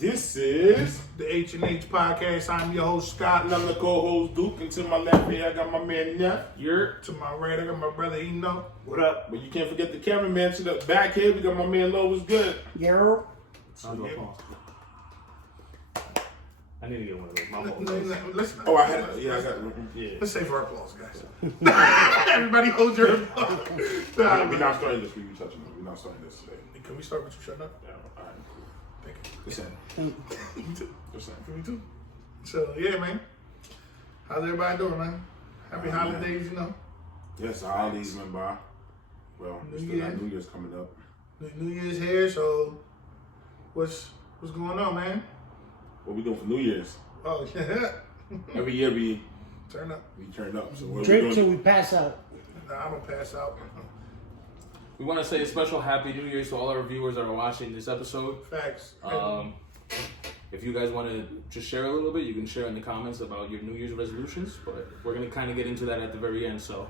This is the H&H podcast. I'm your host, Scott. and I'm the co-host Duke, and to my left here I got my man Nefty. You're to my right, I got my brother Yno. What up? But you can't forget the cameraman to the back here. We got my man Low. What's good? Yo. I need to get one of those. Listen. Oh, I had it. Yeah, I got it. Yeah. Let's say for applause, guys. Everybody hold your applause. We're not starting this week. We're touching it. We're not starting this today. Can we start with you shutting up? Yeah, all right, cool. Thank you. Listen. Me too. Listen. For me too. So, yeah, man. How's everybody doing, man? Happy holidays, you know. Yes, the holidays went by. Well, we still got New Year's coming up. New Year's here, so what's going on, man? What we doing for New Year's? Oh, yeah. Every year we Turn up. turn up. So what Drink we till doing? we pass out. Nah, I'm going to pass out. We want to say a special Happy New Year to all our viewers that are watching this episode. Facts. If you guys want to just share a little bit, you can share in the comments about your New Year's resolutions, but we're going to kind of get into that at the very end. So,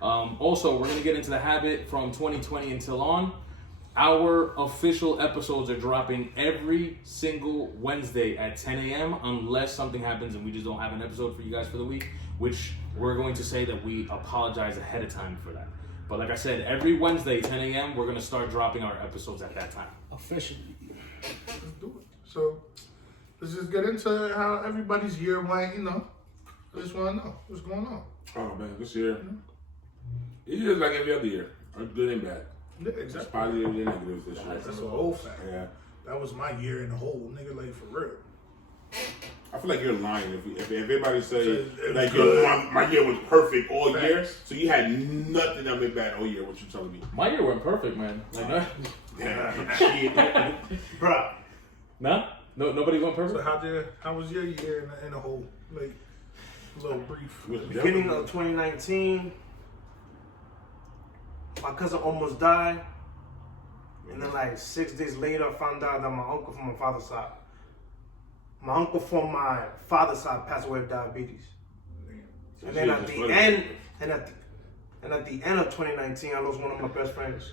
also, we're going to get into the habit from 2020 until on. Our official episodes are dropping every single Wednesday at 10 a.m. unless something happens and we just don't have an episode for you guys for the week, which we're going to say that we apologize ahead of time for that. But like I said, every Wednesday, 10 a.m., we're going to start dropping our episodes at that time. Officially. Let's do it. So, let's just get into how everybody's year went, you know. I just want to know what's going on. Oh man, this year. It is like every other year. Good and bad. Yeah, It's exactly. positive and negative this year. That's a whole fact. Yeah. That was my year in the whole, nigga, like for real. I feel like you're lying if everybody say It was like good. my year was perfect all Facts. year, so you had nothing that went bad all year. What you telling me? My year went perfect, man. Like, no, Damn, shit. Bruh. no, nobody went So perfect. how was your year in the whole, like, a little brief? Beginning of 2019, my cousin almost died. And then like 6 days later, I found out that my uncle from my father's side, passed away of diabetes. And then at the end, at the end of 2019, I lost one of my best friends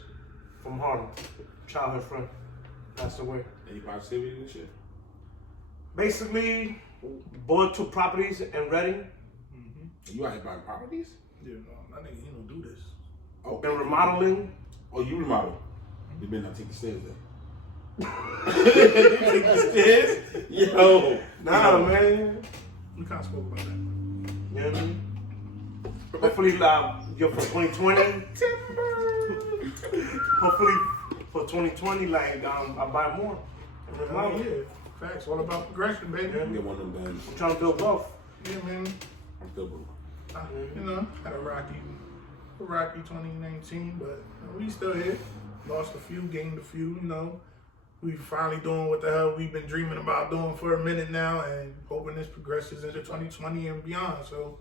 from Harlem, childhood friend, passed away. Any positivity and shit? Basically, bought 2 properties in Reading. You out here buying properties? Yeah, no, I think you don't do this. Oh, Been remodeling. Oh, you remodel? You better not take the stairs then. Take the stairs? Yo. Nah, man. We kind of spoke about that. You know what I mean? Hopefully, for 2020. Hopefully, for 2020, like, I buy more. And remodel. Yeah, facts. All about progression, baby. Get one of them bands. I'm trying to build wealth. Yeah, man. I'm still broke. You know, had a rocky 2019, but we still here. Lost a few, gained a few, you know. We finally doing what the hell we've been dreaming about doing for a minute now, and hoping this progresses into 2020 and beyond. So,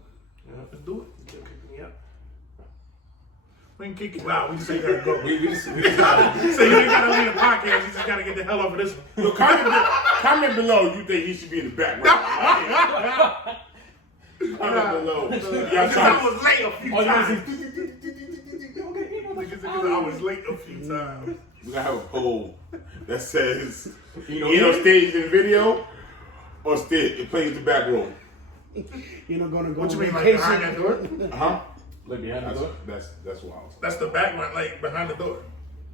let's do it. Pick me up. We can kick it out. We just ain't gotta go. We just So you ain't gotta leave the podcast. You just gotta get the hell off of this one. Yo, comment below. You think he should be in the background? Comment below. I was late a few Oh, times. you I was late a few times. We gotta have a poll that says You know stage in video or stage it plays the back row. You're not gonna go What you on mean, like vacation. behind that door? Uh-huh. Look behind the door. That's wild. That's the back one, like behind the door.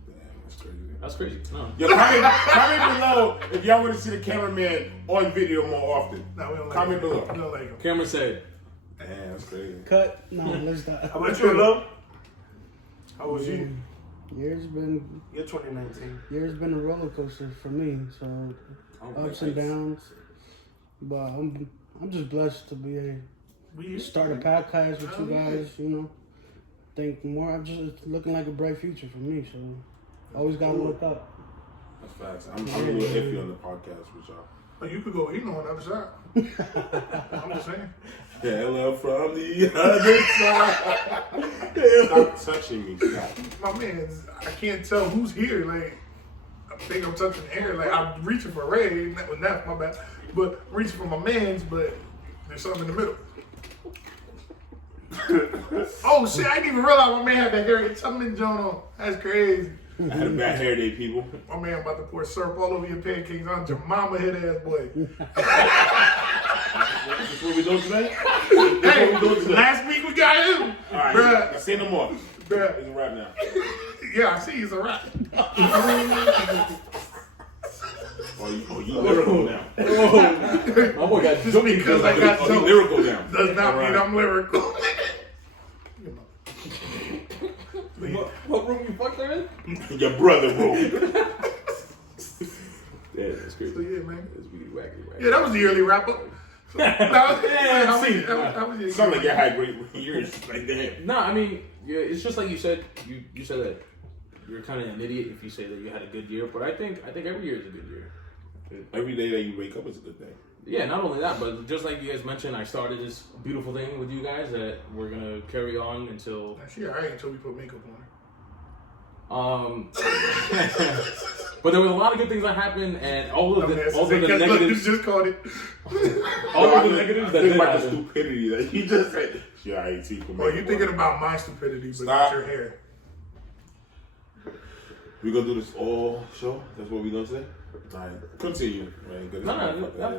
Damn, that's crazy. That's crazy. No. Yo, comment below if y'all want to see the cameraman on video more often. No, we don't like Comment him. below. We don't like him. Cameron said, Damn, that's crazy. Cut. No, let's not. How about you, Lil? How was you? Year's been Year 2019. a roller coaster for me. So ups and downs, but I'm just blessed to be a start a podcast with you guys. You know, think more. I'm just looking like a bright future for me. So always gotta look up. That's facts. I'm a little iffy on the podcast with y'all. Oh, you could go eat on the other side. I'm just saying. Hello from the other side. Stop touching me, Scott. My man, I can't tell who's here. Like, I think I'm touching air. Like, I'm reaching for Ray. Not my bad. But reaching for my man's, but there's something in the middle. Oh, shit. I didn't even realize my man had that Harriet Tubman joint on. That's crazy. I had a bad hair day, people. My man about to pour syrup all over your pancakes on your mama head ass boy. That's what we doing today? Hey, last week we got him. All right, Bruh. I say no more. Bruh. It's a wrap now. Yeah, I see he's a rat. You lyrical now. My boy got Just because I got you lyrical now. does not mean I'm lyrical. What room you fucked her in? Your brother room. Yeah, that's crazy. So yeah, man. It's really wacky. Yeah, that was the yearly wrap up. Yeah, how see. was your Sound like you had great years. Like damn. No, I mean, yeah, it's just like you said. You said that you're kind of an idiot if you say that you had a good year, but I think every year is a good year. Every day that you wake up is a good day. Yeah, not only that, but just like you guys mentioned, I started this beautiful thing with you guys that we're gonna carry on until. She alright until we put makeup on her. But there was a lot of good things that happened, and all of the negatives. Look, you just called it. All of the negatives that think did about the happen. stupidity that you just said. Yeah, I ain't see. Oh, you thinking about my stupidity, but Stop. not your hair. We gonna do this all show? That's what we doing today? Alright, continue. Man. No,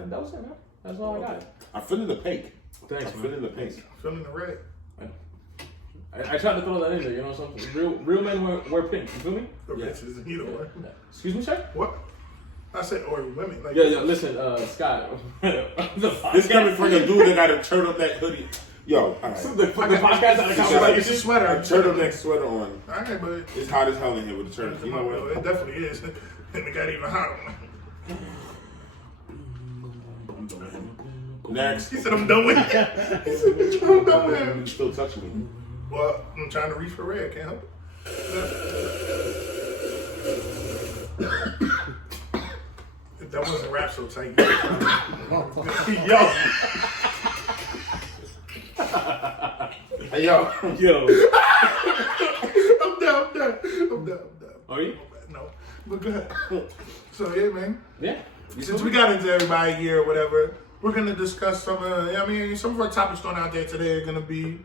that was it, man. That's all I got. I'm feeling the pink. Thanks, I'm man. feeling the pink. I'm feeling the red. I tried to throw that in there, you know something? Real men wear pink, you feel me? The Yeah. bitches, you know what? Excuse me, sir? What? I said, or women. Like, Yeah, listen, Scott. This coming from a dude that got a turtleneck hoodie. Yo, alright. The podcast that I got like it's a sweater. A turtleneck sweater on. Alright, but It's hot as hell in here with the turtleneck. You know what? it definitely is. And it got even hotter. Next. He said, I'm done with it. He said, I'm done with him. You still touching me. Well, I'm trying to reach for red. Can't help it. If that wasn't rap so tight. Yo. Hey, yo. I'm done. Are you? No. But go ahead. So, yeah, man. Yeah. Since we got into everybody here or whatever, we're going to discuss some of our topics going out there today are going to be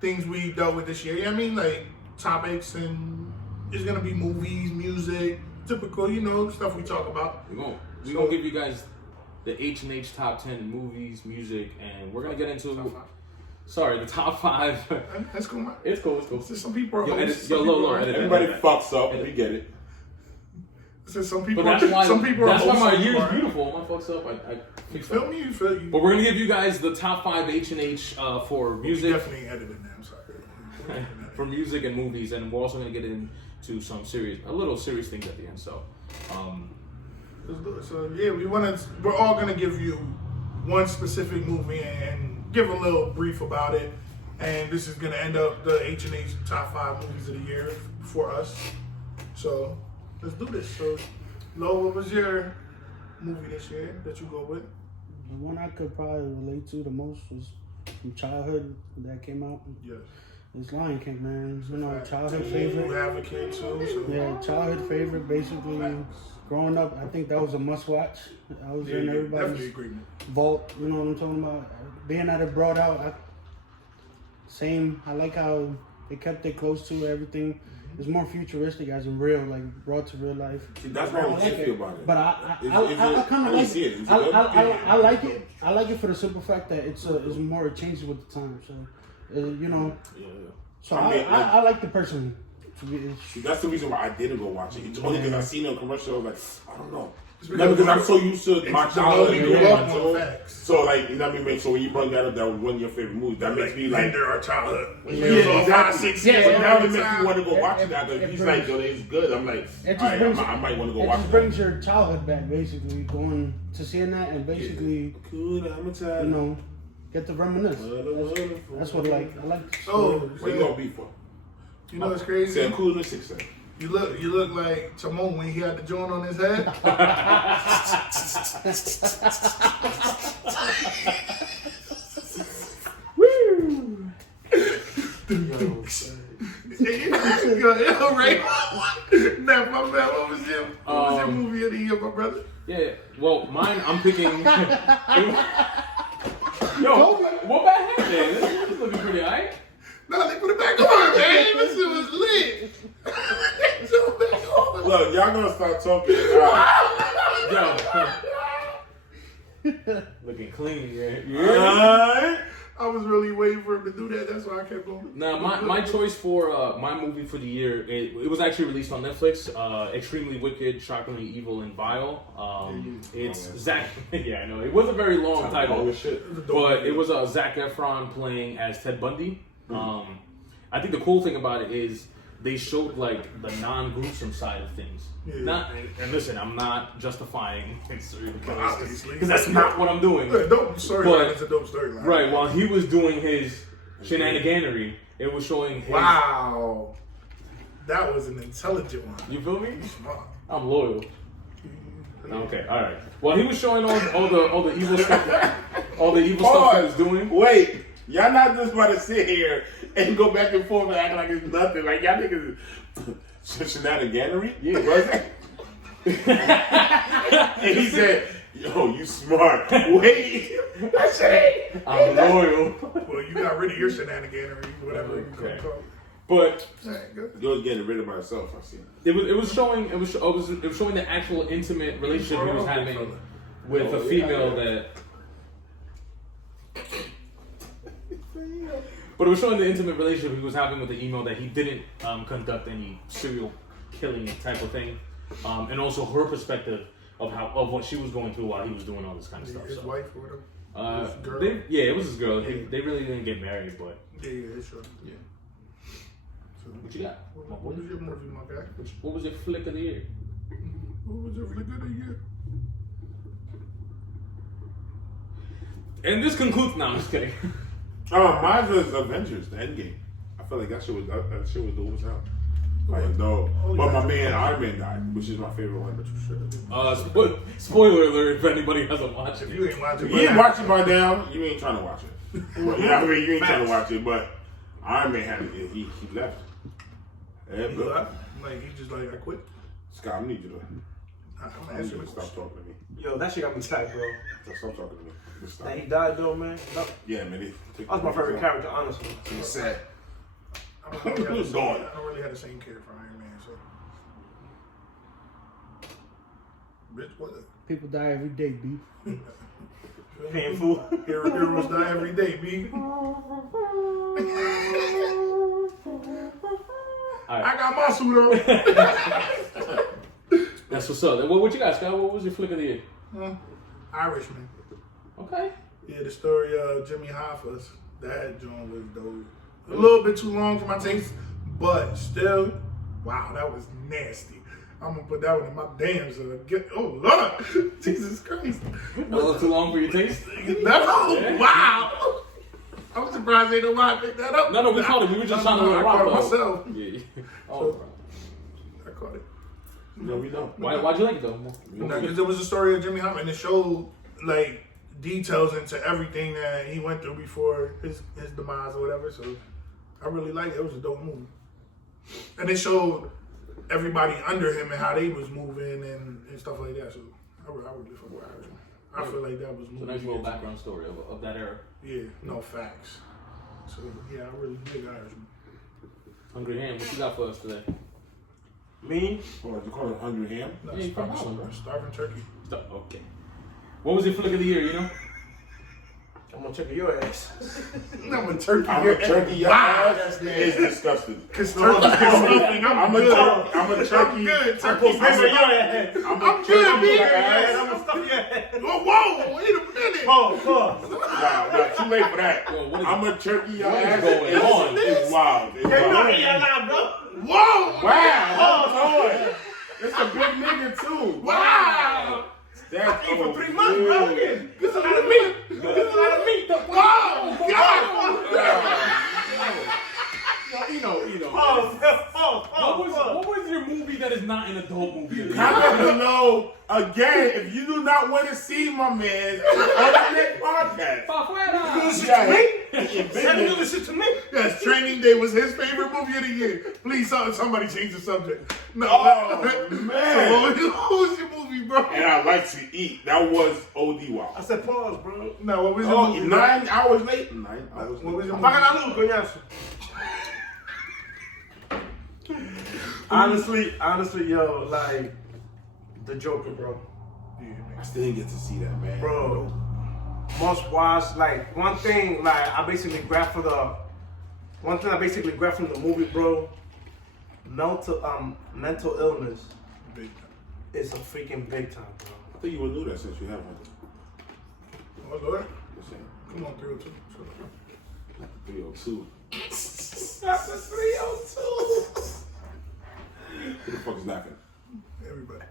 things we dealt with this year. You know what I mean? Like topics, and it's going to be movies, music, typical, stuff we talk about. We're gonna give you guys the H&H top 10 movies, music, and we're going to get into the top 5. That's cool, man. It's cool. Some people are hosts. Everybody fucks up. We get it. Some people But that's why, some people that's are why my hosts. year's beautiful. My fucks up. You feel me? But we're gonna give you guys the top 5 H&H for music. Definitely edited now. I'm sorry. For music and movies, and we're also gonna get into some a little serious things at the end. So, Let's do it. So yeah, we're all gonna give you one specific movie and give a little brief about it. And this is gonna end up the H&H top 5 movies of the year for us. So let's do this. So, Lo, what was your movie this year that you go with? The one I could probably relate to the most was from childhood that came out. Yes. It's Lion King, man. Childhood You favorite. have a kid too. So. Yeah, childhood favorite. Basically, growing up, I think that was a must-watch. I was in definitely everybody's agree. vault. You know what I'm talking about? Being that it brought out, I like how they kept it close to everything. It's more futuristic as in real, like brought to real life. See, that's what I feel about it. But I kind of like it. I like it. I like it for the simple fact that it's more, it changes with the time. So, Yeah. So I like the person. That's the reason why I didn't go watch it. It's only because I seen it on commercial. I was like, I don't know. Not because I'm so used to my childhood. So like, you know what I mean? So when you brought that up, that was one of your favorite movies. That makes me like under our childhood. Yeah, exactly. 5, 6 years. But now it makes me want to go watch it now. He's like, yo, it's good. I'm like, I might want to go watch it. It just brings your childhood back, basically, going to seeing that and basically, get to reminisce. That's what I like. Oh, what you gonna be for? You know what's crazy? Say cool in the 6 cent. You look like Timon when he had the joint on his head. Woo! Yo, right? Now, my man, what was your movie of the year, my brother? Yeah. Well, mine, I'm picking. Yo, what bad hair, man? This is looking pretty alright. No, they put it back on, man. This shit was lit. Look, y'all gonna start talking. Yo. Looking clean, yeah. I was really waiting for him to do that. That's why I kept going. Now, my choice for my movie for the year, it was actually released on Netflix. Extremely Wicked, Shockingly Evil, and Vile. It's Zach. Yeah, I know it wasn't a very long title, but it was Zac Efron playing as Ted Bundy. I think the cool thing about it is they showed like the non-gruesome side of things. Yeah. And listen, I'm not justifying serial killers because that's not what I'm doing. Dope storyline. It's a dope storyline. Right. While he was doing his shenaniganery, it was showing his... Wow. That was an intelligent one. You feel me? Smart. I'm loyal. Okay. All right. Well, he was showing all the evil stuff. All the evil stuff he was doing. Wait. Y'all not just about to sit here and go back and forth and act like it's nothing. Like y'all niggas shenaniganery? Yeah. Was it? And he said, yo, you smart. Wait. I said, I'm loyal. Well, you got rid of your shenaniganery, whatever you call it. But you was getting rid of myself. I see. It was showing the actual intimate relationship he was having with a female that. But it was showing the intimate relationship he was having with the email that he didn't conduct any serial killing type of thing, and also her perspective of what she was going through while he was doing all this kind of stuff. His wife or whatever. His girl. It was his girl. They really didn't get married, but yeah, sure. Yeah. So, what you got? What was your movie, my guy? What was your flick of the year? What was your flick of the year? And this concludes. No, I'm just kidding. Mine was Avengers, the Endgame. I feel like that shit was dope as hell. Like, no. But my man Iron Man died, which is my favorite one. But you should. Spoiler alert if anybody hasn't watched it. If you ain't watching it, you ain't watching by now, you ain't trying to watch it. Yeah, I mean, you ain't trying to watch it, but Iron Man had it. He left. Yeah, he left? Like, he just like, I quit? Scott, I need you to. I'm asking you to stop talking to me. Yo, that shit got me tight, bro. Stop talking to me. That he died though, man. No. Yeah, man. That was my favorite character, honestly. He's sad. I don't really have the same care for Iron Man, so. Rich, what? People die every day, B. Painful. Heroes die every day, B. I got my suit on. That's what's up. What you got, Scott? What was your flick of the year? Irishman. Okay. Yeah, the story of Jimmy Hoffa's. That joint was dope. A little bit too long for my taste, but still, wow, that was nasty. I'm gonna put that one in my dams. Oh Lord, Jesus Christ! A little too long for your taste? No, yeah. Wow. I'm surprised ain't nobody picked that up. No, we caught it. We were just trying to I caught it myself. Yeah. So, I caught it. No, we don't. Why'd you like it though? Because it was a story of Jimmy Hoffa, and it showed like details into everything that he went through before his demise or whatever. So I really liked it. It was a dope movie, and it showed everybody under him and how they was moving and stuff like that. So I really fuck with Irishman. I feel like that was a nice little background story of that era. Yeah, no facts. So yeah, I really dig Irishman. Hungry Ham, what you got for us today? Me? What, you call it Hungry Ham? No, Yeah, starving turkey. Okay. What was your flick of the year, you know? I'm gonna check your ass. I'm a turkey. I'm a turkey. Wow, that's it's disgusting. Because turkey's disgusting. I'm a turkey. I'm good. Turkey's I'm good, man. I'm gonna stuff your ass. Whoa, wait a minute. Pause. Nah, too late for that. I'm a turkey. Your ass going on? It's wild. It's wild. Bro. Whoa. Wow. It's a big nigga too. Wow. That's for 3 months, bro. Get a lot of meat. Get a lot of meat. Wow. What was your movie that is not an adult movie? Comment below again if you do not want to see my man on the next podcast. Send you this shit to me. Yes, Training Day was his favorite movie of the year. Please, somebody change the subject. No, man. So what was your movie, bro? And I like to eat. That was OD Wow. I said pause, bro. No, what was your movie? 9 hours late. 9 hours late. What was your movie? Apaga la luz, coñazo. Honestly, yo, like the Joker, bro. I still didn't get to see that, man. Bro, must watch. Like one thing, like I basically grabbed from the movie, bro. Mental illness is a freaking big time, bro. I think you would do that since you have one. Oh, Lord. Just saying. Come on, 302. 302. That's a 302. Who the fuck is laughing? Everybody.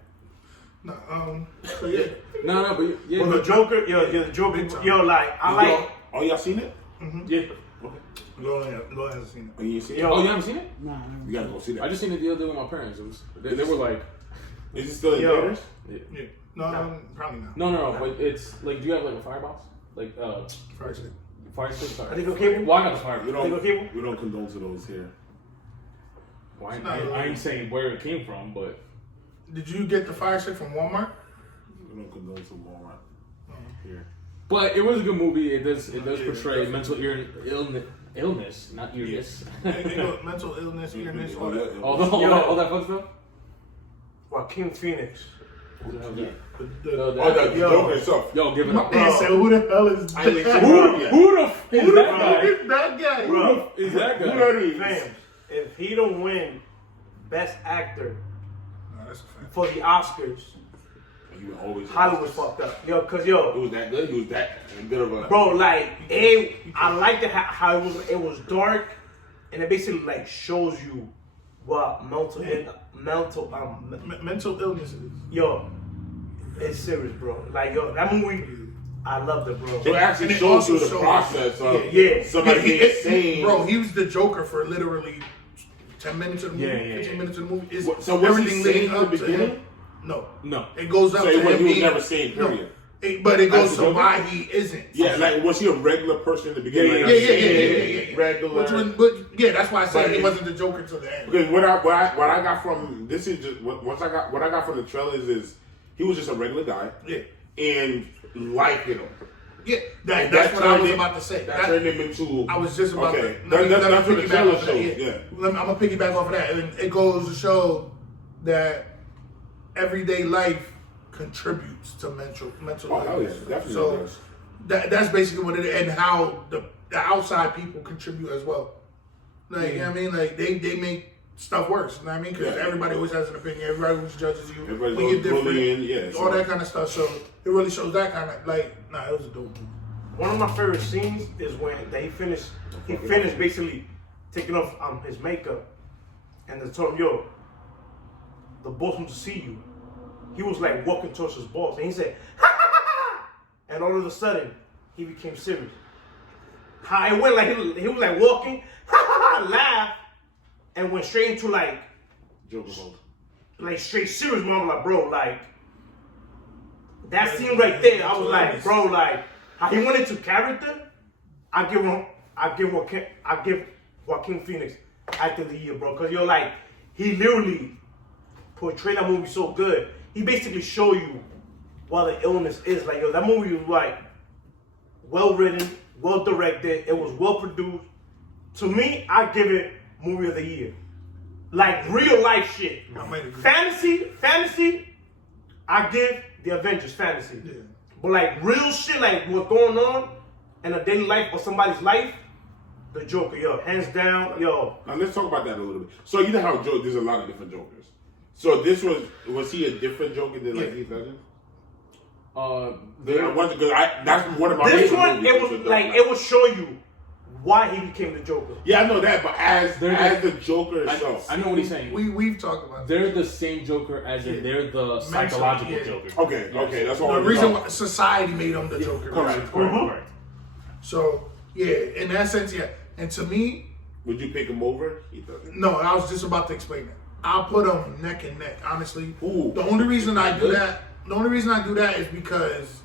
No, so yeah. No, but yeah. Well, the Joker, the Joker, like I like. Oh, y'all seen it? Mm-hmm. Yeah. Okay. Lord hasn't seen Oh, you seen it? Oh, you haven't seen it? Nah, You gotta go see that. I just seen it the other day with my parents. It was they were like, Is it still in Yo. theaters? it. Yeah. No, probably not. no, but it's like, do you have like a firebox? Like Fire stick. fire stick? Sorry. I think go cable. Well, I got the fire. We They go cable? don't condone to those here. Well, It's not I ain't saying where it came from, but Did you get the fire stick from Walmart? We don't condone to Walmart here. it was a good movie. It does portray mental illness, not eerness. They go mental illness, earness, all that. all that fun stuff. Joaquin Phoenix. The The Joker itself. Yo, give it up. man said, who the hell is that? I ain't seen it yet. Who the f is that guy? Who is that guy? Bro, Is that Who guy? that is? fam, if he don't win Best Actor No, that's a fact. for the Oscars, You were always Hollywood's fucked up. Yo, cause He yo, was that good. He was that bit of a. bro, like I liked it how it was dark, and it basically like shows you what mental Mental illness is. yo, it's serious, bro. Like yo, that movie, I loved it, bro. So it actually And it shows you also the shows- process of Yeah. somebody being sane. Bro, he was the Joker for literally 10 minutes of the movie, Yeah. 15 minutes of the movie. It's So was he everything sane leading in the up to beginning? him. No. No. It goes up So to he was him being, never sane, period. But it goes As a to Joker? why he isn't. Yeah, like was he a regular person in the beginning? Yeah, Like, Yeah. Regular. But yeah, that's why I said But he wasn't the Joker till the end. Because what I got from this is just what I got from the trailers is he was just a regular guy. Yeah. And life hit him. Yeah, And that's what I turned was him- about to say. That turned him into. I was just about Okay. to. That's what the piggyback trailer off of that, shows. Yeah. I'm gonna piggyback off of that, and it goes to show that everyday life contributes to mental Oh, hell yeah, illness. definitely So does. that's basically what it is, and how the outside people contribute as well. Like you know what I mean, like they make stuff worse. You know what I mean? Because Yeah. everybody always has an opinion. Everybody always judges you. Everybody's when always you're different, bullying, yeah, all so- that kind of stuff. So it really shows that kind of like. Nah, it was a dope movie. One of my favorite scenes is when he finished basically taking off his makeup, and they told him, "Yo, the boss wants to see you." He was like walking towards his boss, and he said, "Ha ha ha ha!" And all of a sudden, he became serious. How it went like he was like walking, ha ha ha, laugh, and went straight into like Joker mode. like straight serious mode. I'm like, bro, like that scene right there. I was like, bro, like how he went into character. I give Joaquin Phoenix Actor of the Year, bro, because you're like he literally portrayed that movie so good. He basically show you what the illness is. Like yo, that movie was like well written, well directed. It was well produced. To me, I give it movie of the year. Like real life shit. I might agree. Fantasy, I give the Avengers fantasy. Yeah. But like real shit, like what's going on in a daily life or somebody's life, the Joker, yo, hands down, yo. Now let's talk about that a little bit. So you know how there's a lot of different Jokers. So this was he a different Joker than like Heath Ledger? That's one of my This favorite one, movies. it was like it will show you why he became the Joker. Yeah, I know that, but as the Joker itself. I know what he's saying. We've talked about that. They're the same Joker as in they're the psychological yeah. Joker. Okay, that's all. The reason why society made him the Joker. Correct. So yeah, in that sense, yeah. And to me, Would you pick him over Heath Ledger? no, I was just about to explain that. I'll put them neck and neck, honestly. Ooh. The only reason I do that is because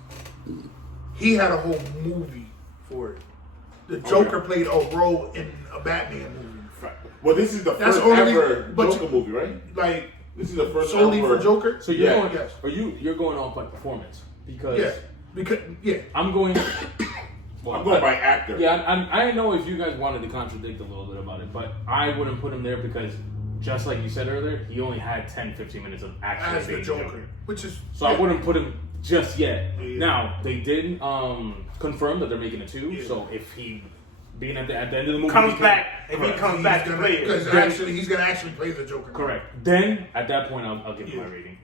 he had a whole movie for it. The Joker played a role in a Batman movie. Well, this is the That's first only- ever but Joker movie, right? Like This is the first solely ever. for Joker. So you're Yeah. going, Yes. or you're going off like performance because Yeah, because I'm going. Well, I'm going by actor. Yeah, I know if you guys wanted to contradict a little bit about it, but I wouldn't put him there because just like you said earlier, he only had 10-15 minutes of actually As the being Joker, which is so I wouldn't put him just yet. Yeah. Now they did confirm that they're making a 2. Yeah. So if he being at the end of the movie Comes he back. If he comes back to play it. because actually he's gonna actually play the Joker. correct. Then at that point I'll give him Yeah. my rating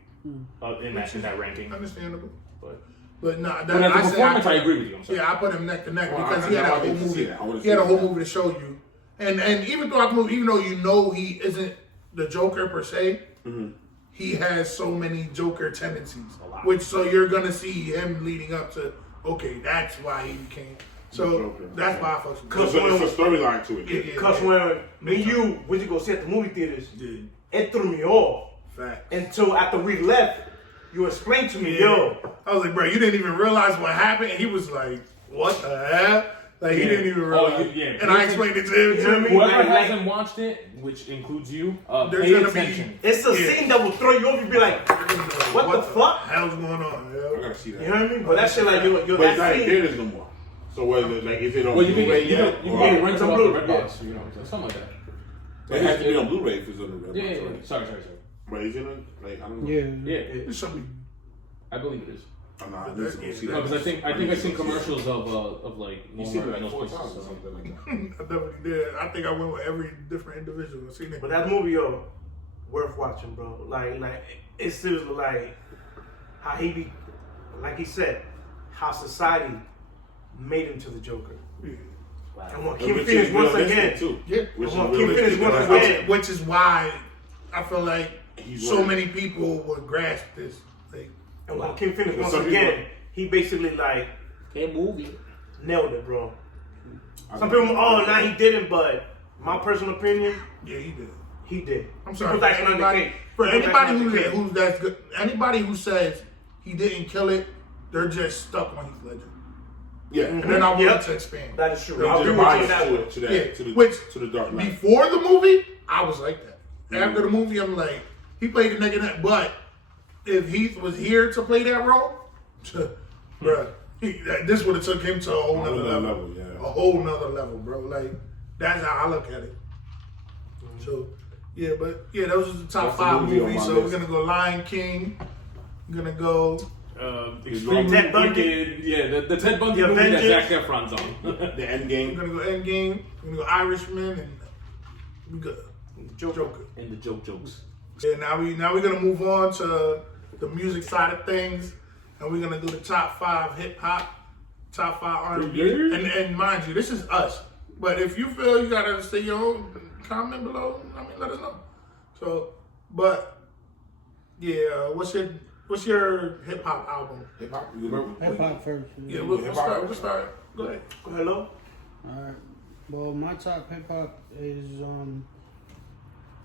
in that ranking. Understandable. But But no, as a performance, I agree with you. I'm sorry. Yeah, I put him neck to neck Well, because he had a whole movie. He had a whole movie to show you, and even throughout the movie, even though you know he isn't the Joker per se, he has so many Joker tendencies, which so you're gonna see him leading up to okay, that's why he became. So that's why I fucks with him. So it's a storyline to it. Yeah. Because when me and you went to go see at the movie theaters, Yeah. it threw me off. Fact. Until after we left, you explained to me, yo. I was like, bro, you didn't even realize what happened. And he was like, what the hell? Like, he didn't even realize. yeah. And I explained it to him. You know Whoever Like- hasn't watched it, which includes you, There's pay gonna attention. It's a Yeah. scene that will throw you off. You'll be like, what the fuck? hell's going on? I gotta see that. You know what I mean? But that shit like, you're But it's that not in scene. theaters no more. So whether like is it on Well, you can Blu-ray get yet? you or- can rent it off the Blu-ray. Red Box, you know, something like that. It has to be on Blu-ray if it's on the Red Yeah, Box yeah, yeah. already. Sorry. But is it on, like I don't know. Yeah. Yeah, It should be. I believe it is. I'm not. I need to go see No, that. because I think I've seen commercials of like You seen it Walmart like and those 4 places. times or So. something like that. I definitely did. I think I went with every different individual. I've seen it. But that movie, yo, worth watching, bro. Like it's seriously like how he be, like he said, how society made him to the Joker. And when Kim Which Phoenix is once realistic, again, too. Yeah. Which is Well, Kim realistic. Phoenix once That's again. Which is why I feel like He's so right. many people would grasp this. Like, and when Kim Phoenix once Some again, people- he basically like movie. nailed it, bro. Some people, oh, nah, he didn't, but my personal opinion, yeah, he did. he did. I'm sorry. People acting on the Anybody, case. for People anybody acting on the case. who's that's good, anybody who says he didn't kill it, they're just stuck on Heath Ledger. Yeah. And they're not willing Yep. to expand. That is true. They'll I'll They do agree just what with biased you to on that. it, to Yeah. that, to the Which, to the dark knight. Before the movie, I was like that. After the movie, I'm like, he played the nigga that. But if Heath was here to play that role, bruh, this would have took him to a whole nother level. Yeah. A whole nother level, bro. Like, that's how I look at it. So, yeah, but yeah, those are the top That's the 5 movie on movies. my So list. we're gonna go Lion King. We're gonna go. Extremely Ted Bundy. wicked. Yeah, the Ted Bundy The movie that Avengers. Zac Efron's on. The end We're game. gonna go Endgame. We're gonna go Irishman, and we got Joker. And the jokes. Yeah, now we're gonna move on to the music side of things, and we're gonna do the top 5 hip hop, top 5 R&B, Yeah. and mind you, this is us. But if you feel you gotta say your own, comment below. I mean, let us know. So, but yeah, what's your hip hop album? Hip hop. Hip hop first. Yeah, we'll start. Go ahead. Hello? Alright. Well, my top hip hop is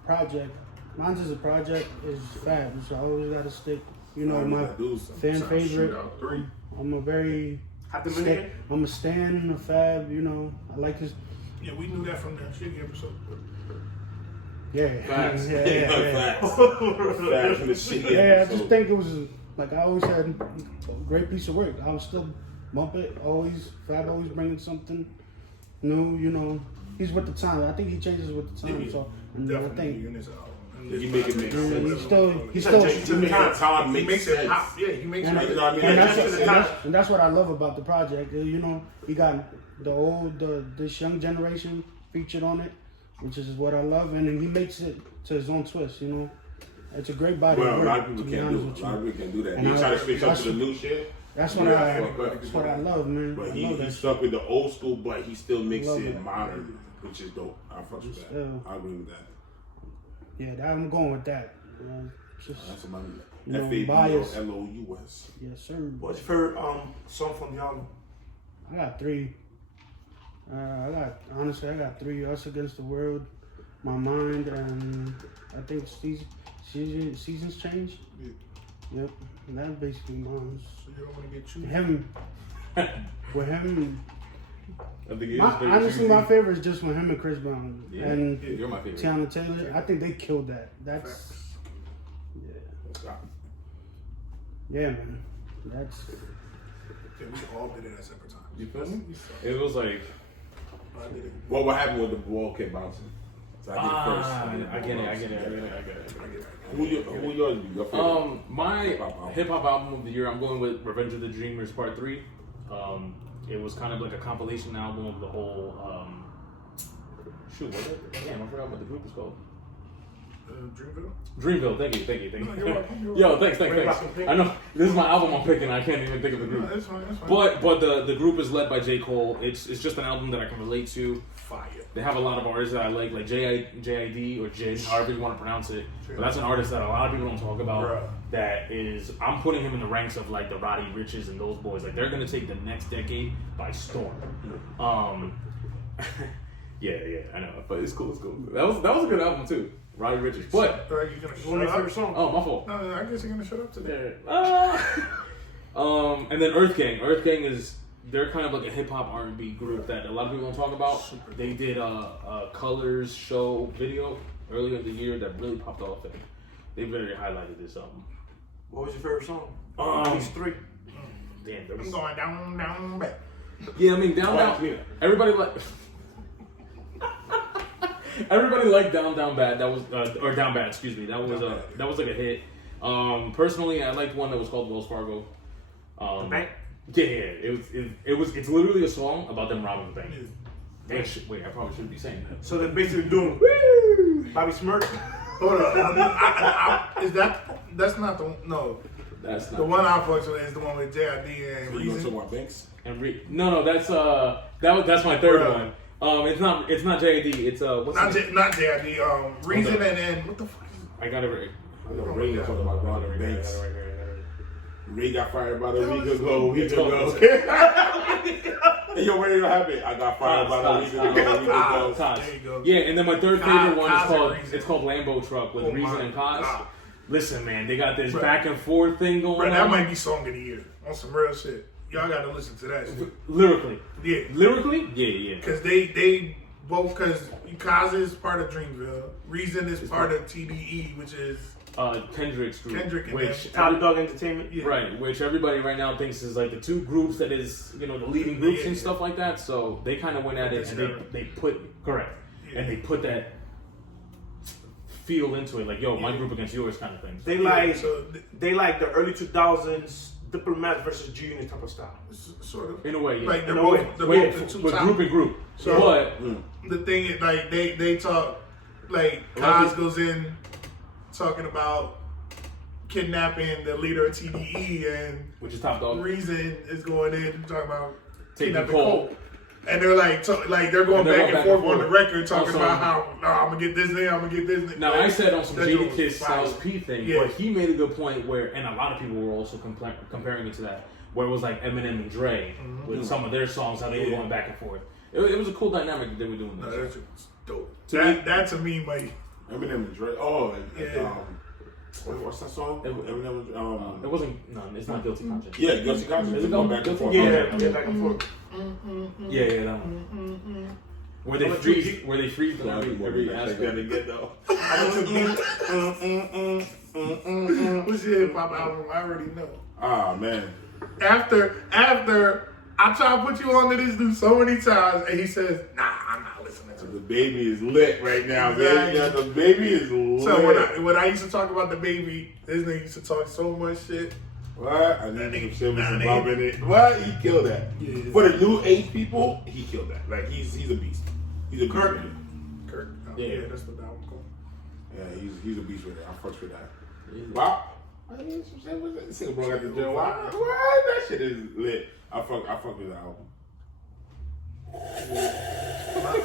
Project. Mine's is a project is Fab, so I always gotta stick. You know, my fan favorite. I'm a very I'm a stan of Fab. You know, I like his. Yeah, we knew that from the Shiggy episode. Yeah, Facts. yeah. Facts. Facts from the shit. Yeah, I just think it was like I always had a great piece of work. I would still bump it. Fab always bringing something new. You know, he's with the time. I think he changes with the time. So and I Definitely think in this album. He make it make yeah, sense. he's still. He make it time He make makes it sense. pop. Yeah, he makes And, it. You know what I mean? and Like, and that's what I love about the project. You know, he got this young generation featured on it, which is what I love, and then he makes it to his own twist. You know, it's a great body. Well, of a work, lot of people to be can't honest do it. with A lot of you. people can't do that. And He I- try to switch up that's- to the new shit. That's Yeah, what I love, man. But I love he that stuck with the old school, but he still makes Love it it. modern, which is dope. I fuck with that. Still. I agree with that. Yeah, I'm going with that. Just, That's my You know, FABOLOUS. yes, sir. What's your favorite song from the album? I got 3. Honestly, I got 3. Us Against the World, My Mind, and I think Seasons Change. Yep, and that's basically mine. So you don't want to get you. Him, with him. I think Honestly, my favorite is just with him and Chris Brown and you're my favorite. Tiana Taylor. I think they killed that. That's yeah, man. That's Yeah, we all did it at separate times. You feel me? It was like I did it. What happened when the ball kept bouncing? So I did first. I get it. Who your favorite? My hip hop album of the year, I'm going with Revenge of the Dreamers Part 3. It was kind of like a compilation album of the whole. Shoot, what is it? Damn, I forgot what the group is called. Dreamville, thank you. Yo, thanks. I know this is my album I'm picking. I can't even think of the group. No, that's fine. But the group is led by J. Cole. It's just an album that I can relate to. Fire. They have a lot of artists that I like JID or Jid, however you want to pronounce it. But that's an artist that a lot of people don't talk about. Bruh. That is, I'm putting him in the ranks of like the Roddy Riches and those boys. Like they're gonna take the next decade by storm. Yeah, I know, but it's cool. That was a good album too. Roddy Riches. But Are you gonna One of your shut favorite up? songs? oh, my fault. No, I guess you're gonna shut up today. And then Earth Gang is they're kind of like a hip hop R&B group that a lot of people don't talk about. They did a Colors show video earlier in the year that really popped off, and they very highlighted this album. What was your favorite song? These three. Damn, there was... I'm going down, back. Yeah, I mean down. Everybody like. Everybody liked Down Bad. That was or Down Bad. Excuse me. That was like a hit. Personally, I liked one that was called Wells Fargo. Bank? Yeah. It's literally a song about them robbing the bank. Wait, I probably shouldn't be saying that. So they're basically doing woo! Bobby Smirk. Hold up. Is that's not the no. That's not the one I fucked with is the one with JID and You gonna Reason. talk about Banks? And no, that's my third one. It's not JID. It's what's Not it? not JID. Reason and what the fuck? I got it right. I know Ray talking about robbing Banks. Right. Ray got fired about a week ago. Hey, yo, where did it happen? I got fired about a week ago. There you go. Yeah, and then my third favorite one is called Reason. Lambo Truck with Reason and Cos. God. Listen, man, they got this Bruh. back and forth thing going Bro, on. that might be song of the year on some real shit. Y'all gotta listen to that shit. Lyrically. Yeah. Yeah. Because they both, because Kaz is part of Dreamville. Reason is part of TDE, which is Kendrick's group, Kendrick and which Top Dog Entertainment. yeah. right, which everybody right now thinks is like the two groups that is the leading groups and stuff like that. So they kind of went at it and they put and they put that feel into it, like my group against yours kind of thing. They like the early 2000s Diplomat versus G Unit type of style. Sort of. In a way, yeah. Like In a way. the two with top. group and group. So but the thing is, like they talk, like Kaz goes in talking about kidnapping the leader of TDE, and which is Top Dog. Reason is going in talking about Taking kidnapping Cole. Cole. And they're like, they're going back and forth on the record talking about how I'm gonna get this thing, I'm gonna get this thing. Now I said on some That Jada joke Kiss was fire. Styles P thing, Yeah. but he made a good point where, and a lot of people were also comparing it to that, where it was like Eminem and Dre with some of their songs, how they were going back and forth. It was a cool dynamic that they were doing. No, that's dope. To That to me, like, Eminem and Dre. Oh, Yeah. what's that song? Eminem. It wasn't. No, it's not Guilty Conscience. Yeah, Guilty Conscience. Is it Going called back and forth. Yeah, back and forth. Yeah, that one. Where they freeze them every aspect. Again, though. what's your hip hop album? I already know. Ah, man. After I try to put you on to this dude so many times, and he says, "Nah, I'm not listening to The it." baby is lit right now, man. Exactly. Yeah, the baby is lit. So when I used to talk about the baby, this nigga used to talk so much shit. What? I need some shit with some bump in it. What? He killed that. Yeah. For the new age people, he killed that. Like, he's a beast. He's a beast. Kirk. with it. Kirk. Oh, Yeah. yeah, that's what that one called. Yeah, he's a beast with it. I fucks with that. Wow. I need some shit with it. This nigga brought out the gym. What? That shit is lit. I fuck with the album.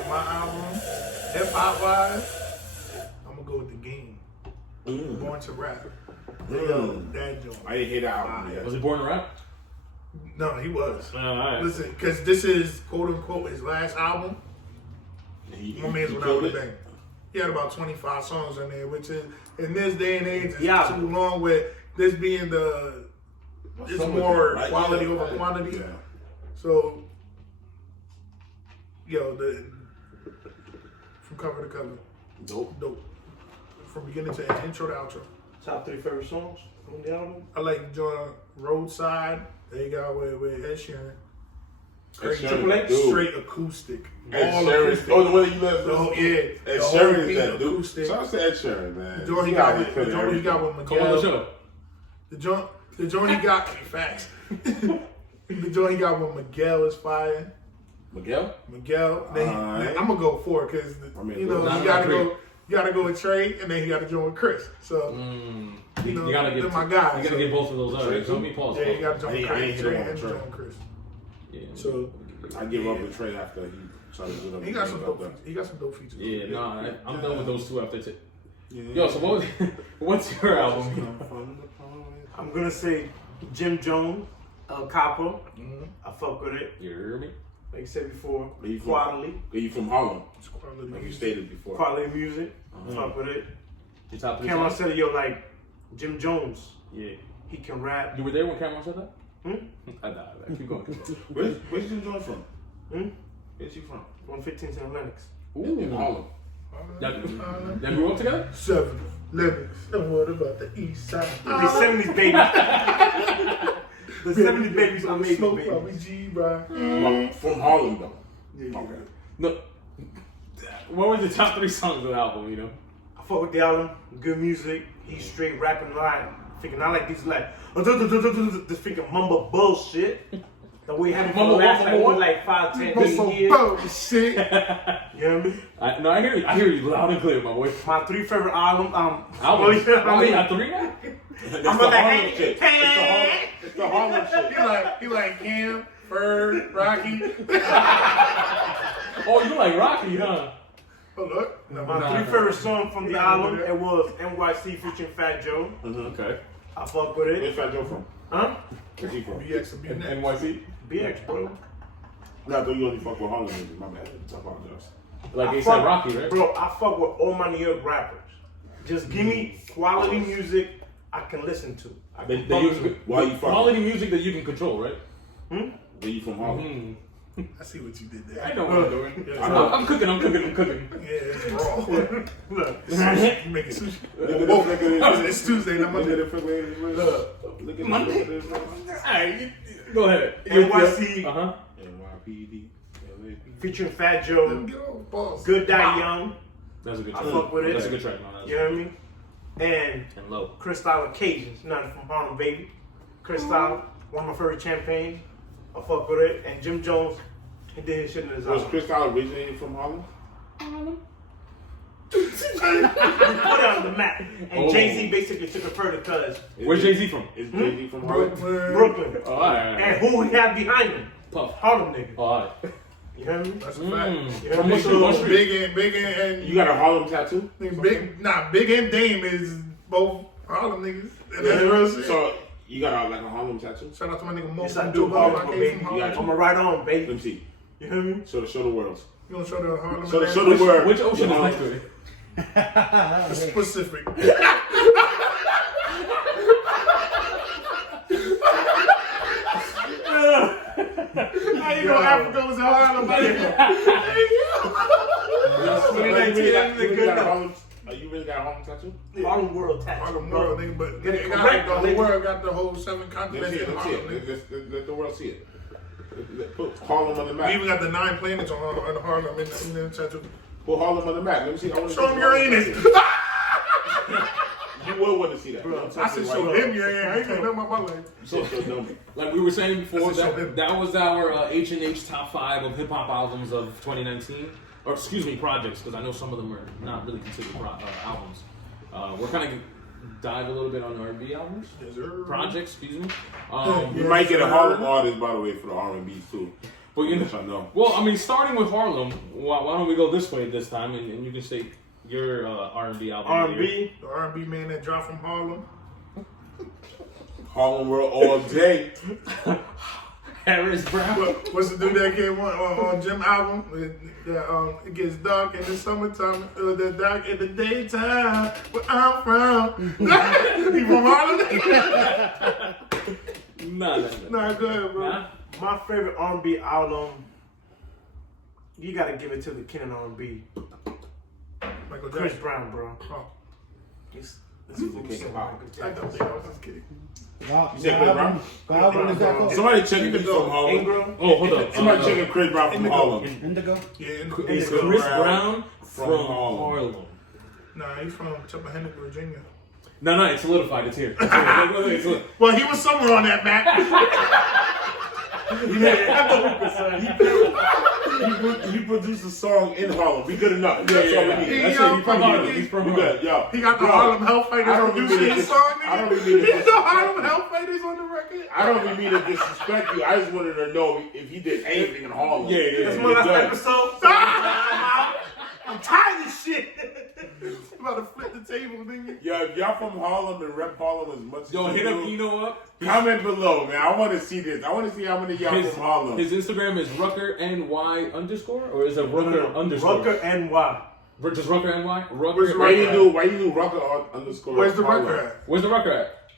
My album, hip hop wise, I'm gonna go with The Game. Born to Rap. Yo, that joint. I didn't hear that album yet. Was it Born to Rap? No, he was. Alright. Listen, because this is quote unquote his last album. My man's without killed the it. bank. He had about 25 songs on there, which is in this day and age is Yeah. too long. With this being it's Some of more that, right? quality Yeah, over right. quantity. Yeah. So, from cover to cover, dope. From beginning to end, intro to outro. Top 3 favorite songs on the album. I like join Roadside. They got with Ed Sheeran. Straight acoustic. Ed Sheeran. Oh, the one that you left. Oh, yeah. Ed Sheeran is that dude. Shout out to Ed Sheeran, man. The joint he got with Miguel. Come on the show. The joint he got, facts. The joint he got with Miguel is fire. Miguel. Then I'm gonna go 4 because you gotta go with Trey, and then he got to join with Chris. So you gotta get my guys. You gotta get both of those out. So let me pause. Yeah, you gotta join with Trey and join with Chris. Yeah. So I give up with Trey after he started to do he got some dope features. Yeah, no, I'm done with those two after. Yo, so what's your album? I'm gonna say Jim Jones, El Capo. I fuck with it. You hear me? Like you said before, Are quality. you from Harlem? It's quality. Like you stated before. Quality music. Fuck with it. Your top 3 Cameron songs? said, yo, like Jim Jones. Yeah. He can rap. You were there when Cameron said that? Hmm? Keep going. Where's Jim Jones from? Where's he from? 115th and Lennox. In Harlem. Y'all grew up together? 7 Lennox. And what about the East Side? The 70s babies. The 70s babies are made Smoke babies. probably G, bro. From Harlem, though. Yeah. Okay. No. What were the top 3 songs of the album, you know? I fuck with the album. Good music. He's straight rapping line. Freaking, I like these like this freaking mumble bullshit. The way having for the last like 5, 10, 15 years. Bullshit. You know what I mean? No, I hear you loud and clear, my boy. My 3 favorite albums. Albums? Oh, you got 3 now? That's the Harlem shit. It's the Harlem shit. He like Cam, Bird, Rocky. Oh, you like Rocky, huh? Oh look. My 3 favorite songs from the album, it was NYC featuring Fat Joe. Okay. I fuck with it. Where's Fat Joe from? Huh? Where's he from? BX and BX. NYC? BX, bro. No, I thought you only fuck with Harlem music. My bad. I apologize. Like they said Rocky, right? Bro, I fuck with all my New York rappers. Just give me quality music I can listen to. Why you fucking? Quality music that you can control, right? Where you from Harlem? I see what you did there. I know what I'm doing. Yeah, I'm cooking. Yeah, it's raw. Look, you making sushi. It's Tuesday, not Monday. Look at Monday. Alright, go ahead. NYC NYPD. featuring Fat Let him Joe. get off, boss. Good Die Young. That's a good I track. fuck with it. That's a good track, man. You know what I mean? And Low. Crystal Occasions, nothing from Harlem, baby. Crystal, one of my favorite champagne. I fuck with it. And Jim Jones, he did his shit in his Was album. Crystal originated from Harlem? We put it on the map. And Jay-Z basically took it further because Where's Jay-Z from? Is Jay-Z from Harlem? Brooklyn. Oh, alright. And who he had behind him? Puff. Harlem nigga. Oh, alright. You hear me? That's a fact. You know From what I what mean? street? So, Big and You got a Harlem tattoo? Big and Dame is both Harlem niggas. And that's real shit. So you got like a Harlem tattoo? Shout out to my nigga Mo. yes, I do Harlem, baby. Yeah. I'm a right on, Let baby. me see. You hear me? Show the world. You gonna show the Harlem? Show the world. Which ocean is next to it? Specific. How you know Africa was in Harlem? You really got a Harlem tattoo? Harlem World tattoo. Harlem world, nigga, but Get it they got correct, the whole nigga. world got the whole 7 Let's continents see it. in Let's see Harlem. it. Nigga. Let the world see it. Put Harlem on the We map. even got the 9 planets on Harlem in the tattoo. Put Harlem on the map. Let me see. I wanna Show see him your Harlem anus. tattoo. You will want to see that. I said show him your anus. I ain't gonna know my butt like. So dumb. Like we were saying before, That's a show. that was our H&H top 5 of hip hop albums of 2019. Or excuse me, projects, because I know some of them are not really considered albums. We're kind of dive a little bit on R&B albums. Yes, sir. Projects, excuse me. You might get a Harlem artist, by the way, for the R&B too. But you Which I know. well, I mean, starting with Harlem, why don't we go this way this time, and you can state your R&B album. R&B. The R&B man that dropped from Harlem. Harlem World all day. Harris Brown. What's the dude that came on Jim album? It gets dark in the summertime, the dark in the daytime. Where I'm from. He from Harlem? Nah. Nah, go ahead, bro. Nah. My favorite R&B album, you gotta give it to the king of R&B, Michael Chris Jackson. Brown, bro. Oh. This is the king of pop. I don't think I was just kidding. You said Chris Brown? Indigo. Somebody check if he's from Harlem. Ingram. Oh, hold up. Somebody check if Chris Brown from Harlem. Indigo. Yeah, Is Indigo. Chris Brown from Harlem? Nah, he's from Chappahannock, Virginia. No, it's solidified. It's here. It's here. Well, he was somewhere on that map. He produced a song in Harlem. Be good enough. That's all we need. That's it. He's from Harlem. He's from Harlem. Yo, He got the Harlem Hellfighters producing his song. I don't even mean to He's the Harlem Hellfighters on the record. I don't even mean to disrespect you. I just wanted to know if he did anything in Harlem. Yeah. That's my last episode. I'm tired of this shit. I'm about to flip the table, nigga. Yo, if y'all from Harlem and rep Harlem as much as Yo, you hit up do, Yno up. comment below, man. I want to see this. I want to see how many of y'all from Harlem. His Instagram is RuckerNY _ or is it Rucker _ RuckerNY. Just RuckerNY? Why you do Rucker _ Where's the Harlem? record at? Where's the Rucker at?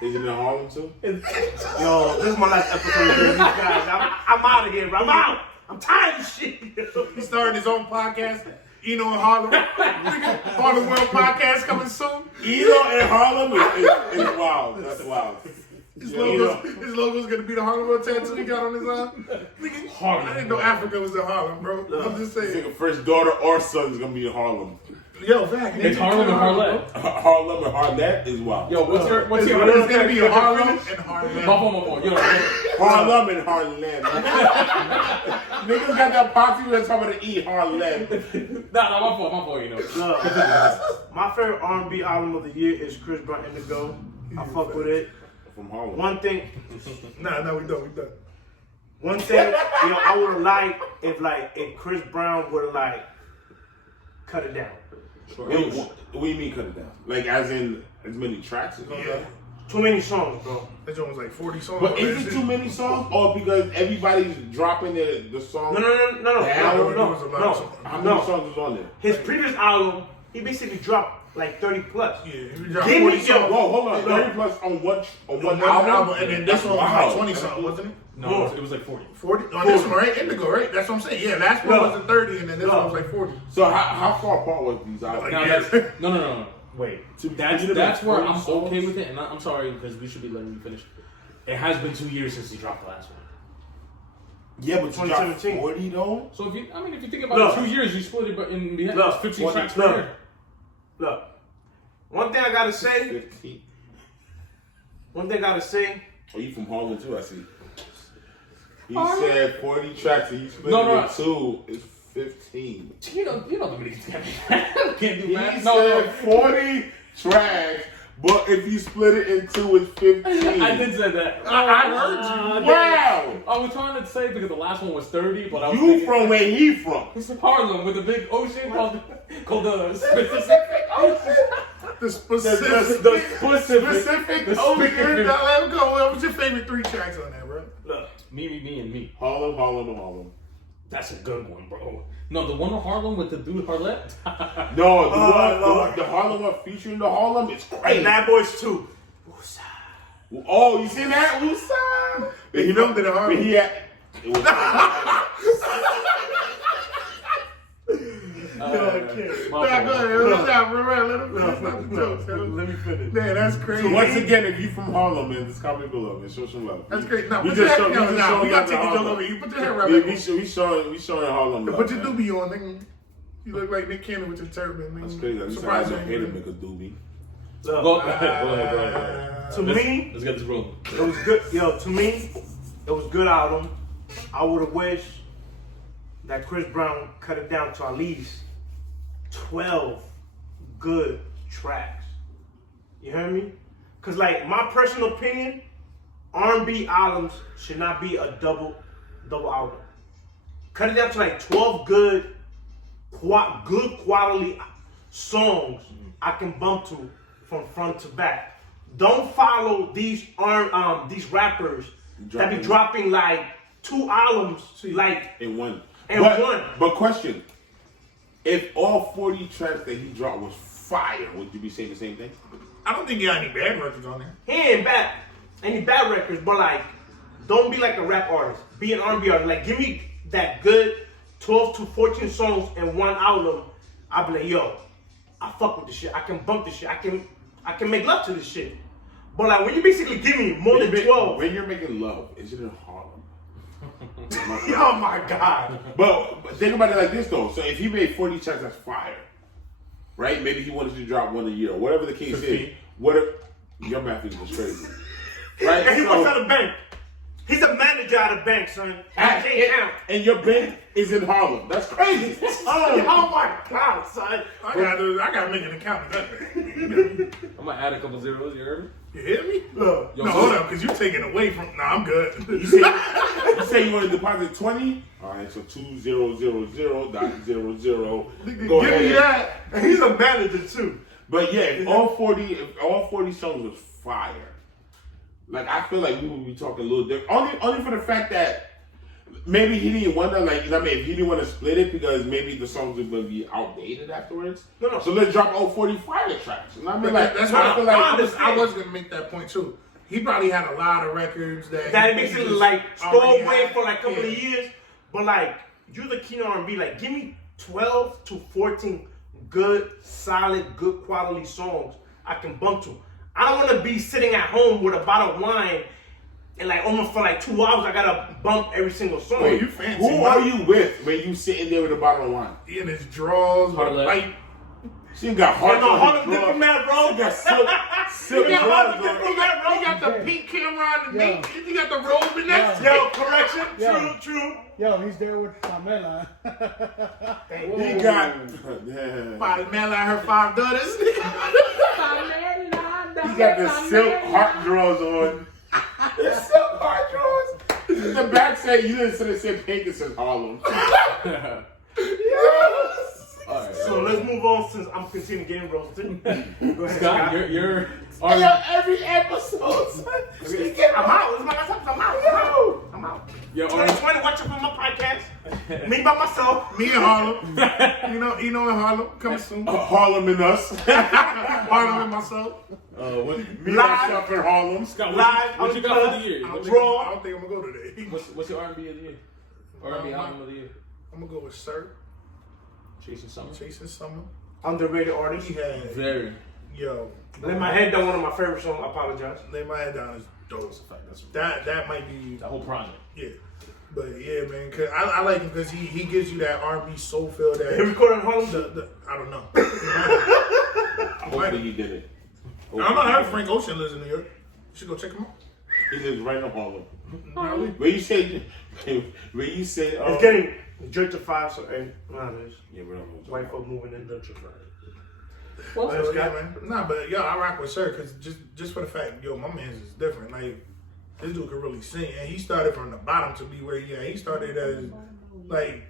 Is it in Harlem too? Yo, this is my last episode with these guys. I'm out of here, bro. I'm out. I'm tired of this shit. He started his own podcast. Yno and Harlem. Harlem World podcast coming soon. Yno and Harlem is wild. That's wild. His logo's gonna be the Harlem World tattoo he got on his arm. Nigga, Harlem. I didn't know Africa was in Harlem, bro. I'm just I think saying. the first daughter or son is gonna be in Harlem. Yo, fact. It's Harlem and Harlem. Harlem and Harlem is wild. Yo, what's your It's gonna be Harlem and Harlem. My phone. Yo, Harlem and Harlem. Niggas got that posse that's talking about to eat Harlem. Nah, my fault, you know. Look, my favorite R&B album of the year is Chris Brown Indigo. I fuck with it. From Harlem. One thing, Nah, we done. one thing, I would have liked if Chris Brown would have cut it down. What do you mean cut it down? Like as in as many tracks? Yeah. Too many songs, bro. That joint was like 40 songs. But is it too many songs, or because everybody's dropping the song? No. How many songs is on there? His previous album, he basically dropped like 30 plus. Yeah, he dropped Give 40 me songs. Whoa, hold on. 30 plus on one One album? album, and then this one was like 20 something, wasn't it? No, it was like 40. 40 on this one, right? Indigo, right? That's what I'm saying. Yeah, last one wasn't 30, and then this one was like 40. So how far apart was these albums? Now Yeah. that's, no. Wait. That's where I'm 40 okay songs? with it, and I'm sorry because we should be letting you finish. It has been 2 years since he dropped the last one. Yeah, but you dropped 2017. 40 though? So if you think about it, 2 years, you split it in behind 15 tracks per year. Look, one thing I gotta say. 15. Oh, you from Harlem too, I see. He said 40 tracks and you split No, it in two is 15. You know the Dominicans can't do He math. said 40 tracks, but if you split it in two, it's 15. I did say that. I heard you. Wow. I was trying to say because the last one was 30, but I was You thinking, from where he from? It's Harlem with a big ocean called the Pacific Ocean. The specific Specific ocean. Let him go. What was your favorite 3 tracks on that, bro? Look, Me. Harlem. That's a good one, bro. No, the one in Harlem with the dude Harlem. No, the Harlem one featuring the Harlem is crazy. Bad Boys 2. Oh, you seen that? Woosah? He filmed it in Harlem. But he had. It was Nah, go ahead. Let me finish. Man, that's crazy. So once again, if you from Harlem, man, just comment below, man. Show some love. That's great. Now, We put your just hair show- we down just now. showing We gotta y'all take the the joke Harlem. over. You put your hair right Yeah, back. we showing Harlem love. Put your man. doobie on, nigga. You look like Nick Cannon with your turban, nigga. That's crazy. At least I don't hate him because doobie. Look, Go ahead. to me, Let's get this rolling. it was good. Yo, to me, it was a good album. I would have wished that Chris Brown cut it down to at least 12 good tracks. You hear me? Cause like my personal opinion, R&B albums should not be a double album. Cut it down to like 12 good quality songs I can bump to from front to back. Don't follow these rappers that be dropping like 2 albums like In one. one. But question. If all 40 tracks that he dropped was fire, would you be saying the same thing? I don't think you got any bad records on there. He ain't bad, any bad records, but like, don't be like a rap artist. Be an R&B artist. Like, give me that good 12 to 14 songs in one album. I'll be like, yo, I fuck with this shit. I can bump this shit. I can make love to this shit. But like when you basically give me more than 12. When you're making love, is it in Harlem? Oh my God. But think about it like this though. So if he made 40 tracks, that's fire. Right? Maybe he wanted to drop one a year, whatever the case is. What if your math is just crazy. Right? And he works at a bank. He's a manager at a bank, son. And your bank is in Harlem. That's crazy. Oh my God, son. I gotta make an account of that. I'm gonna add a couple zeros. You heard me? You hear me? Look. No, hold up, because you're taking away from. Nah, I'm good. You say you want to deposit 20? All right, so 2000.00. Go Give ahead. me that. And he's a manager too. But yeah, if all 40 songs was fire, like I feel like we would be talking a little different. Only for the fact that maybe he didn't want to, like, you know what I mean, if he didn't want to split it because maybe the songs are going to be outdated afterwards. No. So let's drop all 40 fire tracks. You know what I mean? Like, That's I feel like I was gonna make that point too. He probably had a lot of records that basically like store away for like a couple of years. But like you're the king of R&B, like give me 12 to 14 good, solid, good quality songs I can bump to. I don't want to be sitting at home with a bottle of wine and like almost for like 2 hours I gotta bump every single song. Wait, you fancy? who are you with when you sitting there with a bottle of wine? He in his drawers with a pipe. She got heart on Harlem her drawers. Diplomat, bro. She got silk He drawers got, on. he got the pink camera on the neck. He got the robe in that. Yo, correction. Yeah. True. Yo, he's there with Pamela. He got Mel and her 5 daughters. He got the silk heart drawers on. The silk heart drawers. The back said, you didn't say pink, it says Harlem. Yes. All right. So let's move on since I'm continuing getting roasted. Go ahead, Scott, you're Every episode, son. I'm out. It's my last episode. I'm out. Yo, 2020, watch up on my podcast. Me by myself. Me and Harlem. You know in Harlem. Coming soon. Harlem and us. Harlem and myself. Me, myself, and Harlem. Scott, Live, what you got for the year? I What's don't think I'm gonna go today. what's your R&B of the year? R&B album of the year? I'm gonna go with Sir. Chasing Summer. Chasing Summer. Underrated artist. He had Very. Lay My Head Down, one of my favorite songs. I apologize. Lay My Head Down is dope. That's a fact. That's That might be that whole project. yeah. But yeah, man, cause I like him because he gives you that R&B soul feel that He recorded in Harlem. I don't know. Hopefully you did it. I'm not heard Frank Ocean lives in New York. You should go check him out. He lives right in Harlem. Really? Where you say, It's getting gentrified, so hey, nowadays. Yeah, we don't know. White folk moving in gentrified. Well, yeah, man. Nah, but yo, I rock with Sir because just for the fact, yo, my man's is different. Like this dude can really sing, and he started from the bottom to be where he at. He started as like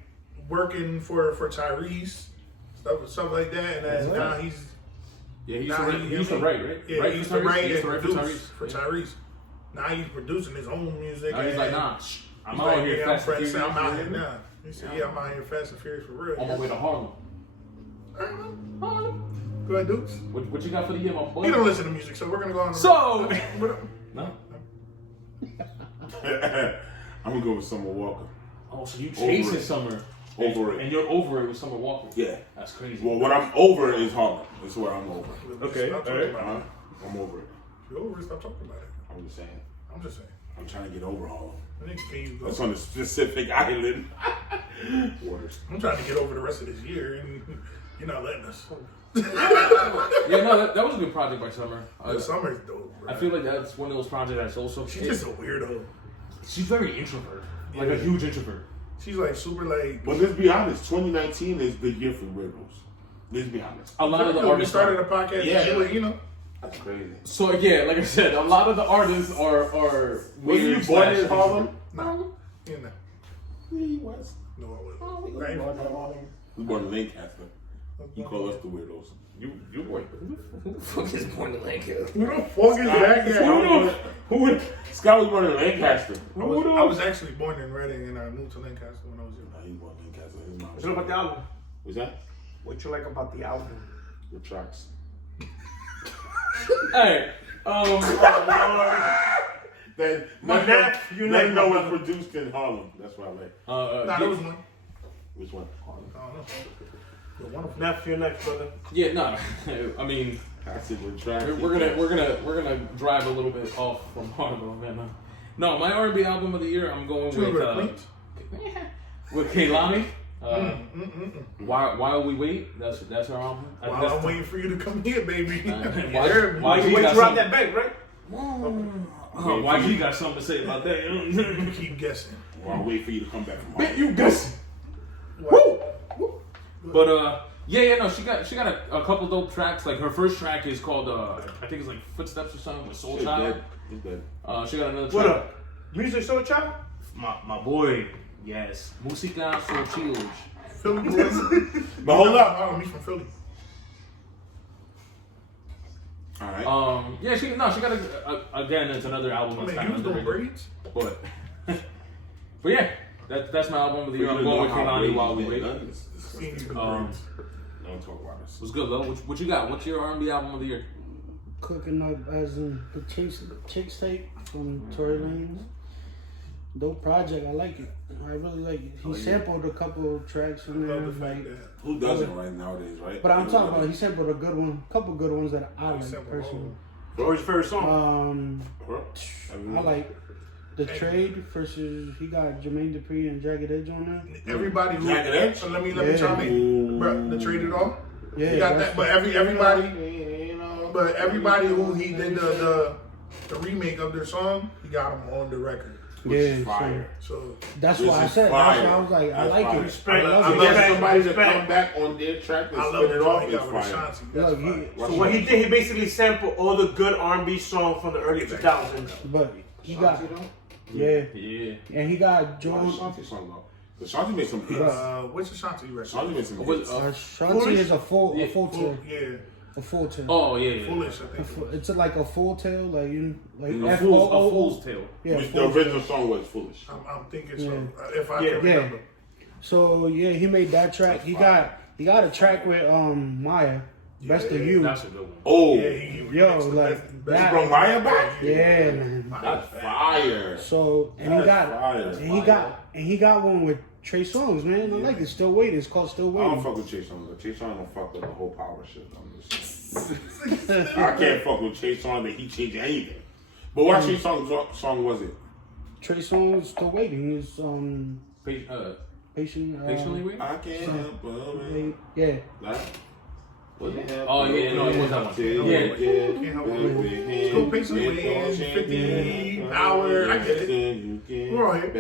working for Tyrese, stuff like that, and as now he's Yeah, he used to write, right? yeah, he used to write and for produce for Yeah. Tyrese. Now he's producing his own music. Now he's like, nah, I'm He's out like, here yeah, fast and I'm furious. out here now. He said, yeah, I'm out here fast and furious for real. On my way to Harlem. Go ahead, Dukes. What you got for the year, my boy? You don't listen to music, so we're gonna go on. So no. I'm gonna go with Summer Walker. Oh, so you chasing it. Summer? Over it. And you're over it with Summer Walker? Yeah. That's crazy. Well, what I'm over is Harlem. That's what I'm over. Okay, Stop talking alright. about it. I'm over it. You're over it. Stop talking about it. I'm just saying. I'm just saying. I'm trying to get over Harlem. I think can you go? That's on a specific island. Words. I'm trying to get over the rest of this year, and you're not letting us. Yeah, no, that was a good project by Summer. The summer's dope, bro. I feel like that's one of those projects that's also. She's just a weirdo. She's very introvert, like a huge introvert. She's like super like. But let's be honest. 2019 is the year for weirdos. Let's be honest. A lot of the We artists started a podcast. Yeah. You know. That's crazy. So yeah, like I said, a lot of the artists are Were weird. you born in Harlem? No. You know. He was. No, I wasn't. I ain't born in Harlem. He was born in Lancaster. You call us the weirdos. You born. Who the fuck is born in Lancaster? Who the fuck is that guy? Who? Scott was born in Lancaster. I was actually born in Reading, and I moved to Lancaster when I was young. Nah, he born in Lancaster. His mom. What you like about the album? What's that? What you like about the album? The tracks. Hey, Then you let know it's produced in Harlem. That's what I like. Nah, there was one. Which one? I don't know. Nefty, you're next, brother. Yeah, no. I mean, we're gonna drive a little bit off from Harlow, man. No, my R&B album of the year, I'm going with Kehlani. While we wait, that's our album. While I'm waiting for you to come here, baby. Why you wait to rock that bank, right? YG got something to say about that. You keep guessing. While I wait for you to come back from Bet you guessing. Woo! But no, she got a couple dope tracks. Like her first track is called I think it's like Footsteps or something with Soul Child. He's good. She got another track. What up? Music Soul Child? My boy, yes. Música Soul Child. Philly boys. But hold up. Me from Philly. All right. Yeah, she got again. It's another album. I mean, you was doing braids. But yeah, that's my album of the year. I'm going with Kehlani while we wait. Don't talk about this. What's good, though? What you got? What's your R&B album of the year? Cooking Up, as in the Chicks Tape from Tory Lanez. Dope project, I like it. I really like it. He sampled a couple of tracks from there. Who doesn't right nowadays, right? But I'm talking about he sampled a couple good ones that I like personally. What was your favorite song? I like The Trade versus he got Jermaine Dupri and Jagged Edge on there. Everybody who Jagged Edge? So let me chime in. Bro, The Trade it all. Yeah, he got that. But everybody who he did the remake of their song, he got them on the record. Yeah, fire. So that's why I said. That's why I was like, I like it. Respect. I love somebody to come back on their track and spin it off. It's fire. So what he did, he basically sampled all the good R&B songs from the early 2000s. But he got, yeah, and he got John. Shanti song though. The Shanti made some hits. What's Ashanti record? Shanti made some hits. Shanti is a full tail. Yeah. A full tail. Oh yeah. Foolish, I think. It's like a full tail, like a fool's tale. Yeah, the original song was Foolish. I'm thinking so. If I can remember. So yeah, he made that track. He got a track with Maya. Best of You. That's a good one. Oh, yo, like that. You brought Maya back? Yeah, man. That's fire. So and he got one with Trey Songz, man. I like it. Still Waiting. It's called Still Waiting. I don't fuck with Trey Songz. Trey Songz don't fuck with the whole power shit. I can't fuck with Trey Songz that he changed anything. But what Trey Songz song was it? Trey Songz Still Waiting is Patiently Waiting. I can't help but yeah. Oh yeah, no, it was that one. Let's go Patiently Waiting. 50 hour. I get it. We're all here.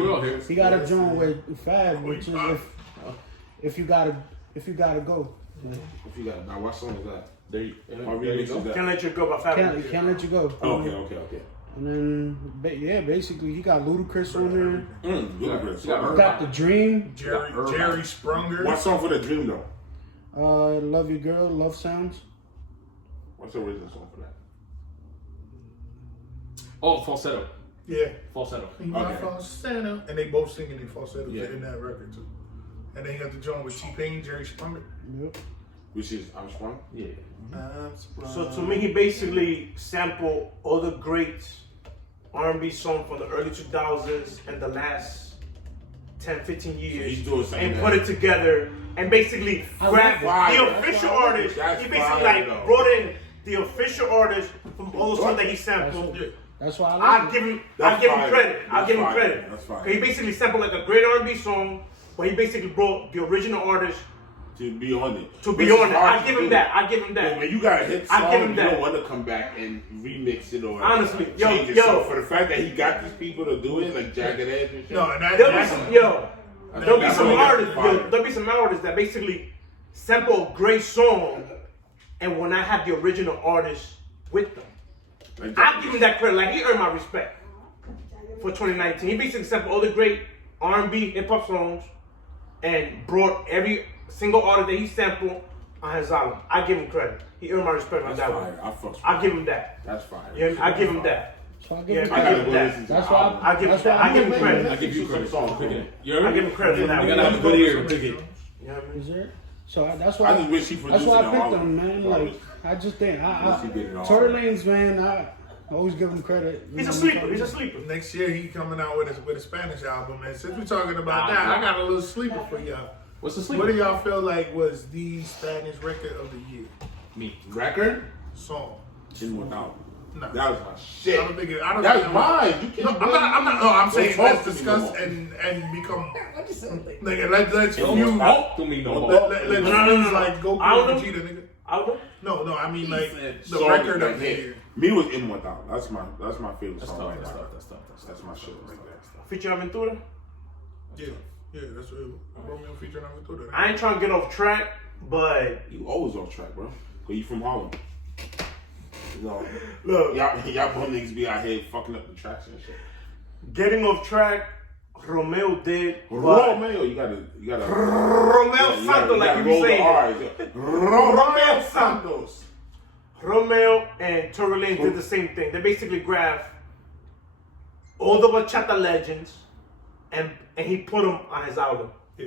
We're all here. He got a joint with Fab, which is if you gotta go. If you gotta, now what song is that? There you go. Can't Let You Go by Fab. Can't Let You Go. Okay. And then, basically, he got Ludacris on there. Ludacris. He got The Dream. Jerry Sprunger. What song for The Dream, though? Love Your Girl, Love Sounds. What's the original song for that? Oh, Falsetto. Yeah. Falsetto. Okay. Falsetto. And they both singing in falsetto in that record, too. And then he got the joint with T-Pain, Jerry Sprunger. Yep. Which is I'm Sprung? Yeah. So to me, he basically sampled all the great R&B songs from the early 2000s and the last 10, 15 years. He's doing something and put it together and basically grabbed the official artist. He basically brought in the official artist from all the songs that he sampled. That's why I give him credit. I'll give him credit. That's fine. He basically sampled like a great R&B song, but he basically brought the original artist to be on it. I give him that. When you got a hit song, you don't want to come back and remix it or honestly, change it. So for the fact that he got these people to do it, like Jagged Edge and shit. There'll be some artists that basically sample a great song, and when I have the original artist with them, I give him that credit. Like, he earned my respect for 2019. He basically sampled all the great R&B hip hop songs and brought every single artist that he sampled on his album. I give him credit. He earned my respect on that one. I give him that. That's fine. Yeah, I give him that. I give him that. That's why I give him credit. I give you credit. I give him credit for that. You gotta have a good ear to pick it. You know what I mean? Is there? So that's why. I just wish he that's why I picked him, man. Like, I just think Tory Lanez, man. I always give him credit. He's a sleeper. Next year he coming out with a Spanish album, and since we're talking about that, I got a little sleeper for y'all. What's the sleeper? What do y'all feel like was the Spanish record of the year? Me. Record? Song. Inmortal. No. That was my shit. I don't think it. I don't That think was it mine. You No, can't. I'm not. No, I'm saying talk let's to me discuss no more. and become. Nigga, let's Don't feud. talk to me no more. Let's No. like Goku I don't and know. Vegeta, nigga. Album? No, I mean like said the Song record that of the hit. year. Me was Inmortal. That's my favorite That's song tough. right That's now. tough. That's tough. That's my shit right there. Feature Aventura? Yeah, that's what Romeo featuring Aventura. I ain't trying to get off track, but You always off track, bro. Cause you from Harlem. No, look, y'all bum niggas be out here fucking up the tracks and shit. getting off track, Romeo did. Romeo, you gotta. Romeo Santos, like you roll be the saying. R's. Yeah. Romeo Santos. Romeo and Tory Lanez did the same thing. They basically grabbed all the bachata legends and he put them on his album. Yeah.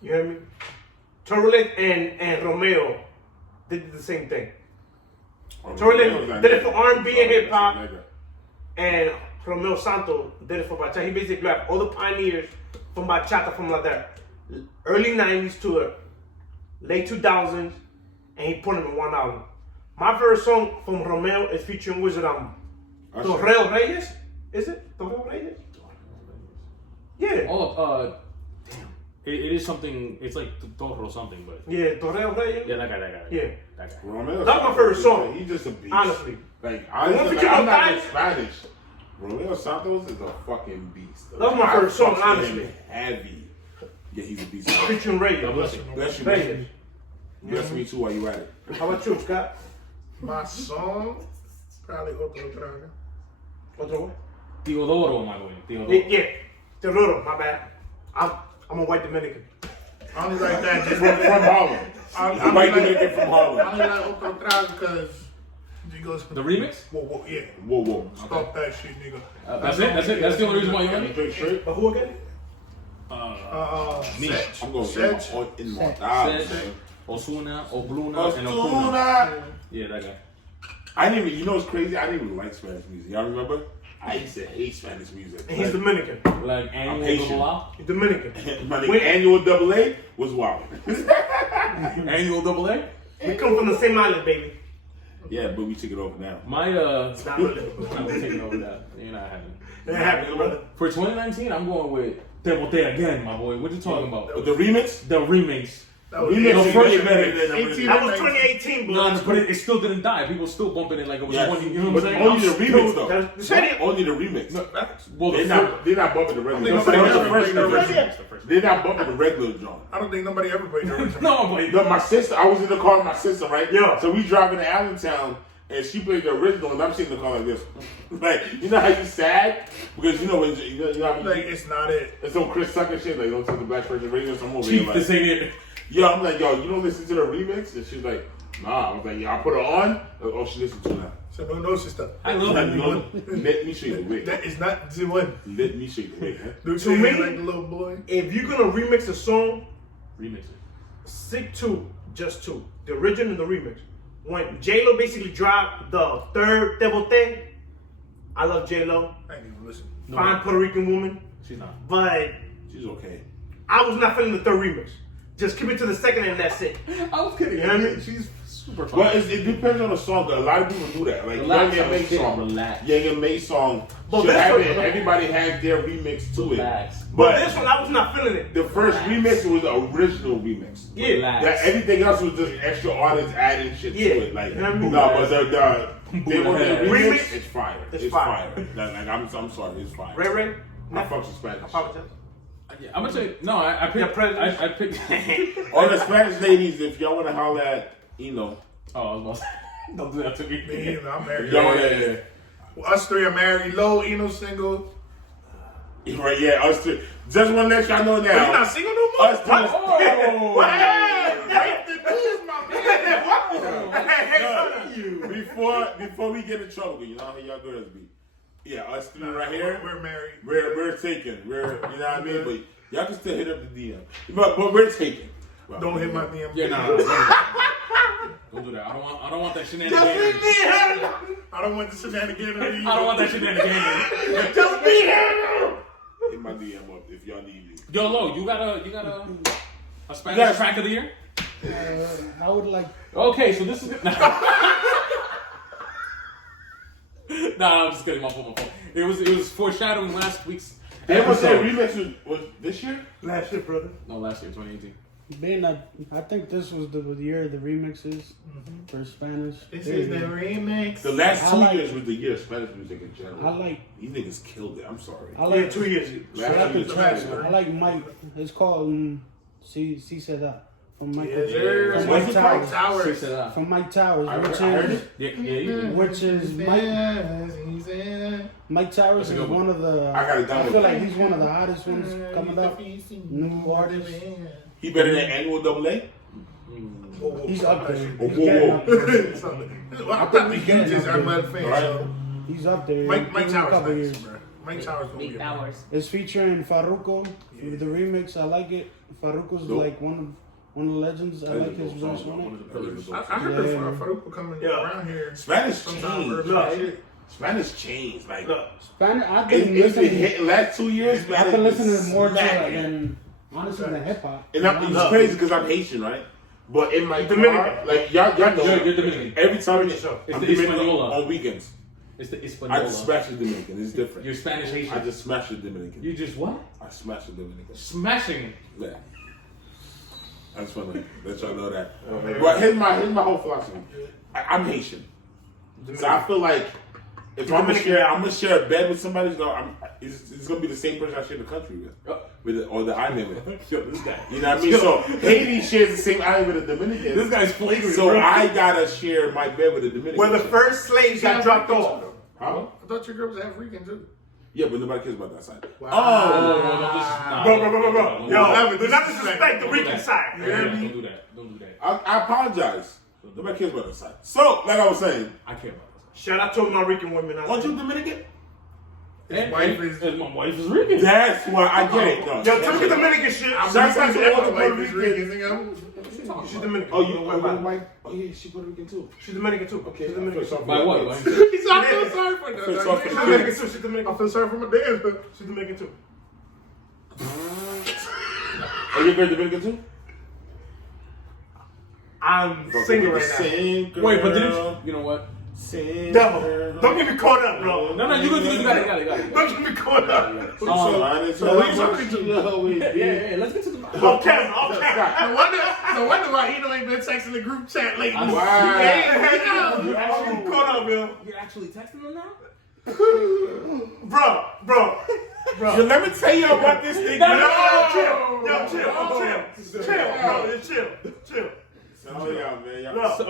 You hear me? Tory Lanez and Romeo did the same thing. Tory Lanez did it for R&B and hip hop, and Romeo Santos did it for bachata. He basically grabbed all the pioneers from bachata from like that early 90s to late 2000s, and he put them in one album. My favorite song from Romeo is featuring Wizard Torreo Reyes. Is it Torreo Reyes? Yeah. Oh, damn. It is something. It's like Toro something, but Yeah, Torreo Reyes. yeah, that guy. Yeah. That guy. Romeo That's my favorite song. He's just a beast. Honestly. Like, one honestly, for I'm not Kilo in Spanish. Romeo Santos is a fucking beast. That's my favorite song, fucks with honestly. him Heavy. Yeah, he's a beast. Featuring Reyes. Bless you. Bless you. Reyes. Bless me too while you at it. How about you, Scott? My song, probably Otro Traga. Otro what? Teodoro, my boy. Teodoro. Yeah. Teodoro, my bad. I'm a white Dominican. I only like that just From Harlem. I White only Dominican from Harlem. I only like Otro Traga because he goes. The remix? Whoa, yeah. Whoa. Stop that shit, nigga. That's it. That's the only reason why you want it. Drink straight. But who again? Me. Sech. I'm going Sech. to Inmortal. Sech, Osuna, Obluna, and Okuna. Osuna. Yeah, that guy. I didn't even, you know what's crazy? I didn't even like Spanish music. Y'all remember? I used to hate Spanish music. And he's Dominican. Like annual patient. double A. He's Dominican. My Wait. nigga, annual double A was wild. Annual double A. We come from the same island, baby. Yeah, but we took it over now. My It's not really. I'm taking over that. You're not having. It happened, brother. For 2019, I'm going with Te Bote again, my boy. What you talking about? With the remix? The remix. That was Remix No, is first- way better than the 18 original. That was 2018, bro. No, but it still didn't die. People still bumping it like it was Yes. 20. You know what I'm But saying? only the remix though. The shit. Only the remix. Well, They're not bumping the regular. nobody The ever first- played the the first- They're not bumping the regular drum. I don't think nobody ever played the original. No, but No, my sister, I was in the car with my sister, right? Yeah. So we driving to Allentown, and she played the original, and I'm sitting in the car like this. Like, you know how you sad? Because you know when you know how Like, it's not it. it's some Chris Tucker shit, like don't take the black person radio, so I'm over Chief, here like, this ain't it. yo, I'm like, yo, you don't listen to the remix? And she's like, nah. I was like, yeah, I put it on. Oh, she listened to it now. So no sister. I love Let it. me show you the way. That is not the one. Let me show you the way, huh? Dude, To me- like the little boy. If you're gonna remix a song, Remix it. stick to just two. The original and the remix. When J-Lo basically dropped the third Te Bote, I love J-Lo. I ain't even listen. Fine Puerto Rican woman. She's not. But She's okay. I was not feeling the third remix. Just keep it to the second and that's it. I was kidding. You know what I mean? She's super fun. Well, it depends on the song. 'Cause a lot of people do that. Like Relax, Young and May chill, song, relax. Young and May song. But should this have one- it. Everybody has their remix to Relax. it. But this one, I was not feeling it. The first remix was the original remix. Yeah. Relax. That everything else was just extra artists adding shit Yeah. to it. Like, You know what I mean? no, but they want the remix. Remix? It's fire. It's It's fire. fire. Like, I'm sorry, it's fire. Ray Ray? I fuck with Spanish. Apologize. Yeah, I'm gonna say no. I picked. Yeah, prejudice. I picked. All the Spanish ladies, if y'all want to holler at Yno. Oh, I was about to say, don't do that to me. Me either. I'm married. Yeah. Well, us three are married. Low, Eno single. Right, yeah, us three. Just want to let y'all know now. You're not single no more? Us three. Oh. Break the news, my man. Before we get in trouble, you know how y'all girls be. Yeah, us three right here. We're married. We're taken. We're, you know what I mean? But y'all can still hit up the DM. But we're taken. Well, Don't hit my DM. Yeah, nah. Don't do that. I don't want that shenanigans. I don't want the shenanigans. I don't want that shenanigans. Hit my DM up if y'all need me. Yo, Lo, you got A Spanish track of the year? I would like. Okay, so this is good. Nah, I'm just kidding. My fault. It was foreshadowing last week's. Everyone said remix was this year? Last year, brother. No, last year, 2018. Being that I think this was the year of the remixes for Spanish. This is the remix. The last 2 years was the year of Spanish music in general. I like. These niggas killed it. I'm sorry. I like 2 years. Last year was I like Mike. It's called Si Se Da from Mike. Yes, From Mike Mike Towers. Towers. Towers. From Mike Towers, I which heard is it. Yeah. which is Mike Towers is one of the. I got it down. I feel like he's one of the hottest ones coming up. New artist. He better than Annual AA? He's up there. Whoa, He's getting whoa. up there. Well, I'm not the hugest Ahmed fan, so He's up there. Mike Give him a Towers couple nice, years. bro. Mike Towers gonna be a It's featuring Farruko with the remix. I like it. Farruko's like one of the legends. I like his verse on it. I heard Faruko coming around here. Spanish sometime changed. early. Spanish changed. Like, Spanish. I've it's been been listening. hitting last 2 years. I've been listening to more smacking. than honestly than hip hop. And it's crazy because I'm Haitian, right? But in my Dominican. car, like y'all know, You're Dominican. every time It's I'm the Dominican Hispaniola. on weekends, It's the I just Hispaniola. smash the Dominican. It's different. You're Spanish Haitian. I just smash the Dominican. You just what? I smash the Dominican. Smashing. Yeah. I just want to let y'all know that. But here's my whole philosophy. I'm Haitian, so I feel like if I'm gonna share a bed with somebody, it's gonna be the same person I share the country with or the island with. Yo, this guy. You know what I mean? So Haiti shares the same island with the Dominicans. This guy's flagrant. So bro. I gotta share my bed with the Dominicans. Where the first slaves got dropped off. Huh? I thought your girl was African too. Yeah, but nobody cares about that side. Wow. Bro. Yo, Evan, do not disrespect the Rican side. Don't do that. Don't do that. I apologize. Nobody cares about that side. So, like I was saying, I care about this. Shout out to my Rican women. aren't you Dominican? His wife is. And my wife is Rican. That's why I get it. No, Yo, tell me Dominican shit. Shout out to all the Puerto wife is Ricans. Rican. She's Dominican. Oh, you white? Oh, yeah, she's Puerto Rican too. She's Dominican too. Okay, She's Dominican too. By what? By- He's I feel sorry for Feel that. sorry for She's the Dominican too. She's Dominican. I feel sorry for my dad. She's Dominican too. Are you very Dominican too? I'm single right now. Wait, but didn't you know what? No, don't get me caught up, bro. No, you got it. Don't get me caught up. So what you talking to? Yeah, let's get to the. Off camera. No wonder why Yno ain't been texting the group chat lately. Wow. You actually caught up, yo. You're actually texting them now? Bro. Yo, let me tell you about this thing. Chill. Oh, yeah, man. No. So,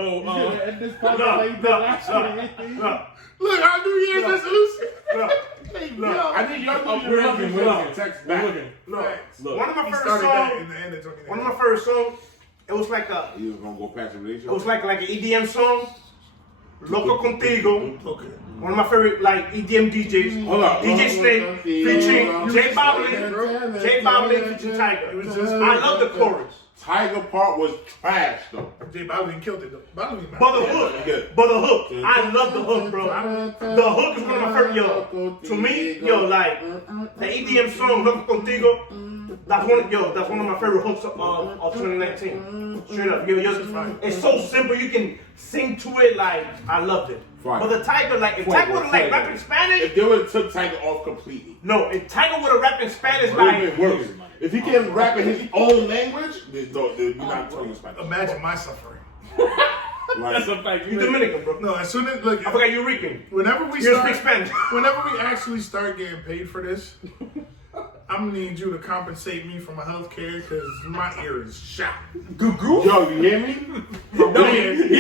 At this point, like the last one. Look, our New Year's resolution. I need your we're looking. text We're back. looking. One of my He first started that songs. in the end of 2019. One of my first songs. It was like a. You was gonna go past the relationship? It was like an EDM song. Loco Contigo. Okay. One of my favorite EDM DJs. Hold on. DJ Snake featuring J Balvin featuring Tiger. It was just. I love the chorus. Tiger part was trash though. J Balvin killed it though. Balvin, But the hook, I love the hook, bro. The hook is one of my favorite, yo. To me, yo, like the EDM song "Loco Contigo," that's one of my favorite hooks of 2019. Straight up, yo, it's so simple. You can sing to it, like I loved it. Fine. But the Tiger, like if Tiger would have like rap in Spanish, If they would have took Tiger off completely, no, if Tiger would have rap in Spanish, it would have like been worse. If he can rap in his own language, we're not talking Spanish. Imagine my suffering. That's a fact. you Dominican, bro. No, as soon as look, I forgot you Rican. whenever we You start, speak Spanish. whenever we actually start getting paid for this, I'm gonna need you to compensate me for my health care because my ear is shot. Goo. Yo, you hear me? He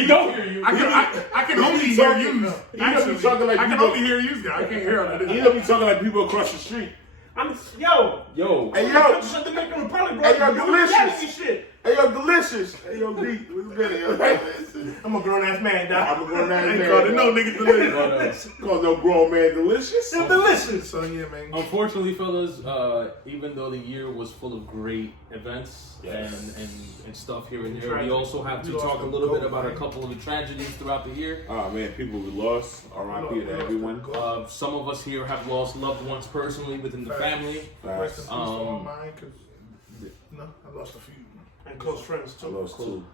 don't hear you. I can only be hear talking- you. he don't be talking like I can people- only hear you. I can't hear all of You this. don't be talking like people across the street. Yo. Hey, yo. Shut the Dominican Republic, bro. Hey, yo, You delicious. reality shit. Hey, yo, delicious. Hey, yo, B. What's good? Yo? I'm a grown ass man, dog. I'm a grown ass I ain't man. called it no niggas delicious. Call no grown man delicious. It's delicious. So yeah, man. Unfortunately, fellas, even though the year was full of great events Yes. and stuff here and there, we also have to talk a little bit about a couple of the tragedies throughout the year. Oh man, people we lost. R.I.P. to everyone. Some of us here have lost loved ones personally within the family. Rest in peace to all mine, 'cause No, I lost a few. And close friends too. I lost two.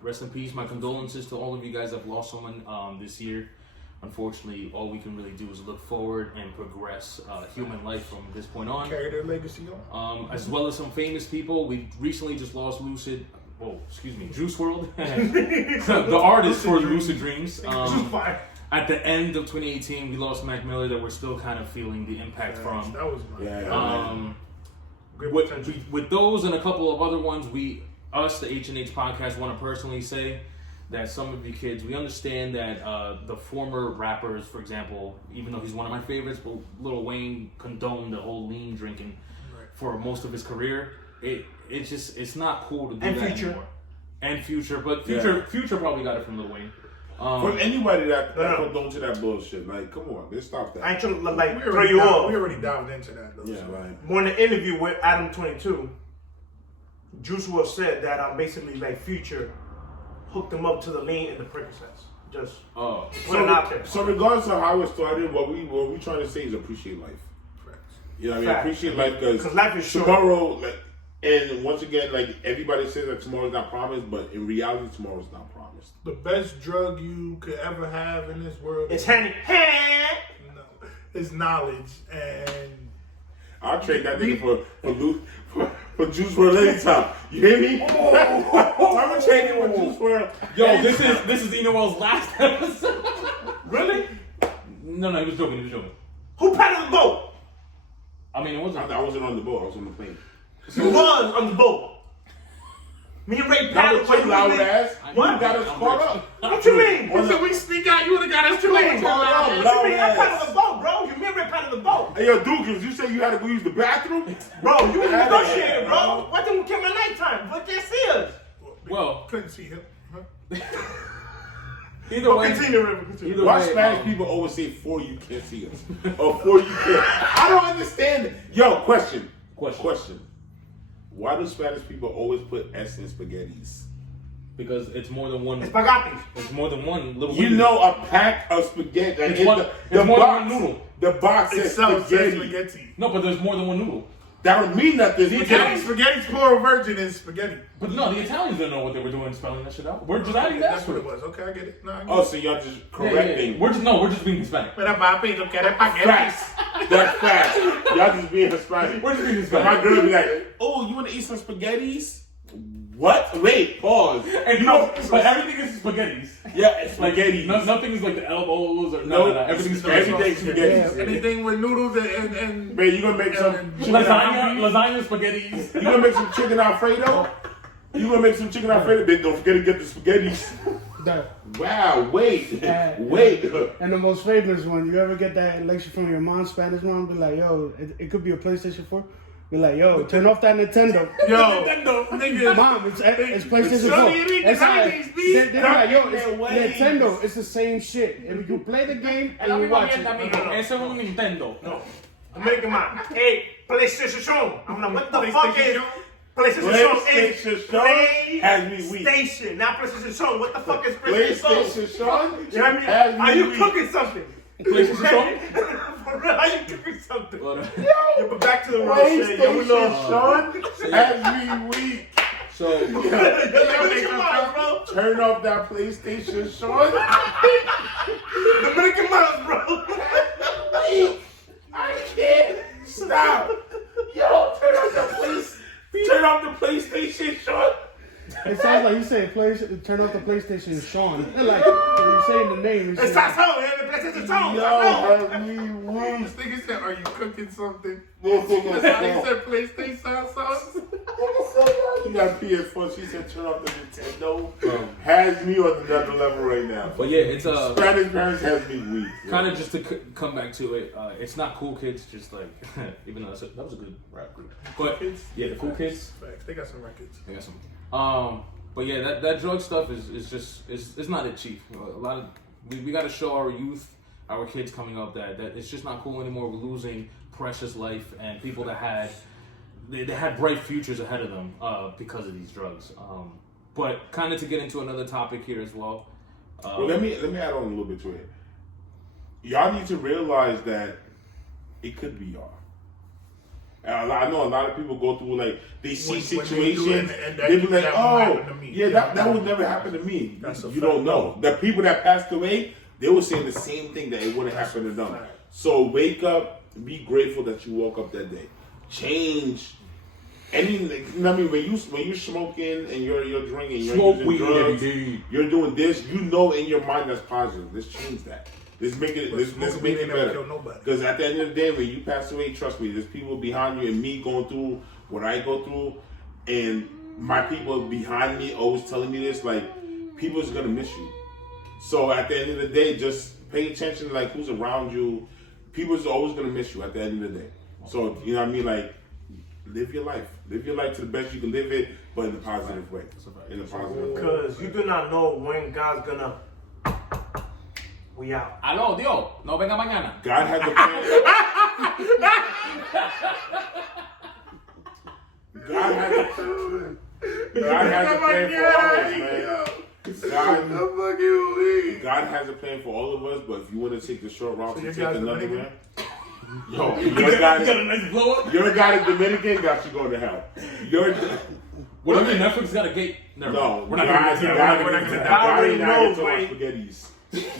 Rest in peace. My condolences to all of you guys that have lost someone this year. Unfortunately, all we can really do is look forward and progress human life from this point on. Carry their legacy on. As well as some famous people. We recently just lost Juice WRLD, the artist for Lucid Dreams. At the end of 2018, we lost Mac Miller that we're still kind of feeling the impact from. That was my With those and a couple of other ones, the H&H podcast, want to personally say that some of you kids, we understand that the former rappers, for example, even though he's one of my favorites, but Lil Wayne condoned the whole lean drinking for most of his career. It's not cool to do that anymore. And Future, but Future probably got it from Lil Wayne. From anybody that condones to that bullshit, like, come on, let's stop that. I ain't trying to like throw you off. We already dived into that though. Yeah, right. More in the interview with Adam 22, Juice WRLD said that basically like Future hooked him up to the lean and the Percocets. Just put it out there. So regardless of how it started, what we trying to say is appreciate life. You know what I mean? Appreciate life because life is short. Tomorrow, and once again, like everybody says that tomorrow's not promised, but in reality, tomorrow's not promised. The best drug you could ever have in this world is honey. No, it's knowledge, and I'll trade that nigga for Juice WRLD anytime. You hear me? I'm gonna trade him for Juice WRLD. Yo, this is Yno's last episode. Really? No, he was joking. Who paddled the boat? I mean, it wasn't. I wasn't on the boat. I was on the plane. You was on the boat. Me and Ray paddled. What you loud ass? What? You got us caught up. What you mean? So we sneak out. You would have got us too late. What you mean? I paddled the boat, bro. You mean Ray paddled the boat? Hey, yo, Dukens, you say you had to go use the bathroom? Bro, you was negotiating, bro. What did we came at nighttime? What they see us? Well, Couldn't see him. either way. Continue. Why Spanish people always say for you can't see us? Or for you can't. I don't understand it. Yo, question. Why do Spanish people always put S in spaghettis? Because it's more than one. Spaghetti. It's more than one little. You know, a pack of spaghetti. It's more than one noodle. The box says spaghetti. No, but there's more than one noodle. That would mean nothing. Spaghetti's plural virgin is spaghetti. But no, the Italians didn't know what they were doing spelling that shit out. We're just adding that. That's what it was. Okay, I get it. No, I get it. So y'all just correcting. Yeah. We're just being Hispanic. Facts. That's facts. Y'all just being Hispanic. We're just being Hispanic. My girl be like, oh, you want to eat some spaghettis? What? Wait, pause. And but everything is spaghettis. Yeah, it's spaghetti. Nothing is like the elbows or none of that. Everything's spaghetti. Anything with noodles and man, you gonna make some lasagna spaghettis. You gonna make some chicken Alfredo? Then don't forget to get the spaghettis. Wow, wait. And the most famous one, you ever get that lecture from your mom's Spanish mom? Be like, yo, it could be a PlayStation 4. Be like, yo, turn off that Nintendo. Nigga. Mom, it's PlayStation 4. They're like, yo, it's Nintendo. It's the same shit. If you play the game and you watch it. Eso es un Nintendo. No. American mom. Hey, PlayStation. I'm like, what the fuck is PlayStation has me weak. PlayStation, not PlayStation. What the fuck is PlayStation? You know what I mean? Are you cooking something? PlayStation? For real, are you cooking something? But back to the real shit. PlayStation has me weak. So, turn off that PlayStation, Sean. Dominican Mouse, bro. I can't stop. Yo, turn off the PlayStation, Sean. It sounds like you say turn off the PlayStation, Sean. Like when you saying the name. It's Sasson, the PlayStation Song. Yo, this nigga said, "Are you cooking something?" That's how he said PlayStation sauce. You got PS4. She said, "Turn off the Nintendo." Has me on another level right now. But yeah, it's Spanish parents have me weak. Kind of just to come back to it. It's not Cool Kids. Just like even though that was a good rap group. But yeah, the Cool Kids. They got some records. They got some. But yeah, that drug stuff is just it's not it cheap. A lot of we got to show our youth, our kids coming up that it's just not cool anymore. We're losing precious life and people that had they had bright futures ahead of them because of these drugs. But kind of to get into another topic here as well. Well, let me add on a little bit to it. Y'all need to realize that it could be y'all. I know a lot of people go through like they see When situations, and they be like, that "Oh, won't happen to me." yeah, that would never happen to me." That's a You don't know. The people that passed away, they were saying the same thing that it wouldn't happen to them. So wake up, be grateful that you woke up that day. Change. Any, you know what I mean? When you're smoking and you're drinking, you're using drugs, you're doing this, you know in your mind that's positive. Let's change that. Let's make it better. Because at the end of the day, when you pass away, trust me, there's people behind you and me going through what I go through, and my people behind me always telling me this, like, people's gonna miss you. So at the end of the day, just pay attention to like who's around you. People's always gonna miss you at the end of the day. So you know what I mean? Like, live your life. Live your life to the best you can live it, but in a positive way. In a positive way. Because you do not know when God's gonna. We out. Aló, Dios, no venga mañana. God has a plan. God has a plan for all of us, man. God has a plan for all of us, but if you want to take the short route to take another man, yo, your guy is Dominican, got you going to hell. What do you mean? Netflix got a gate? No, we're not going to God already knows, right? spaghettis.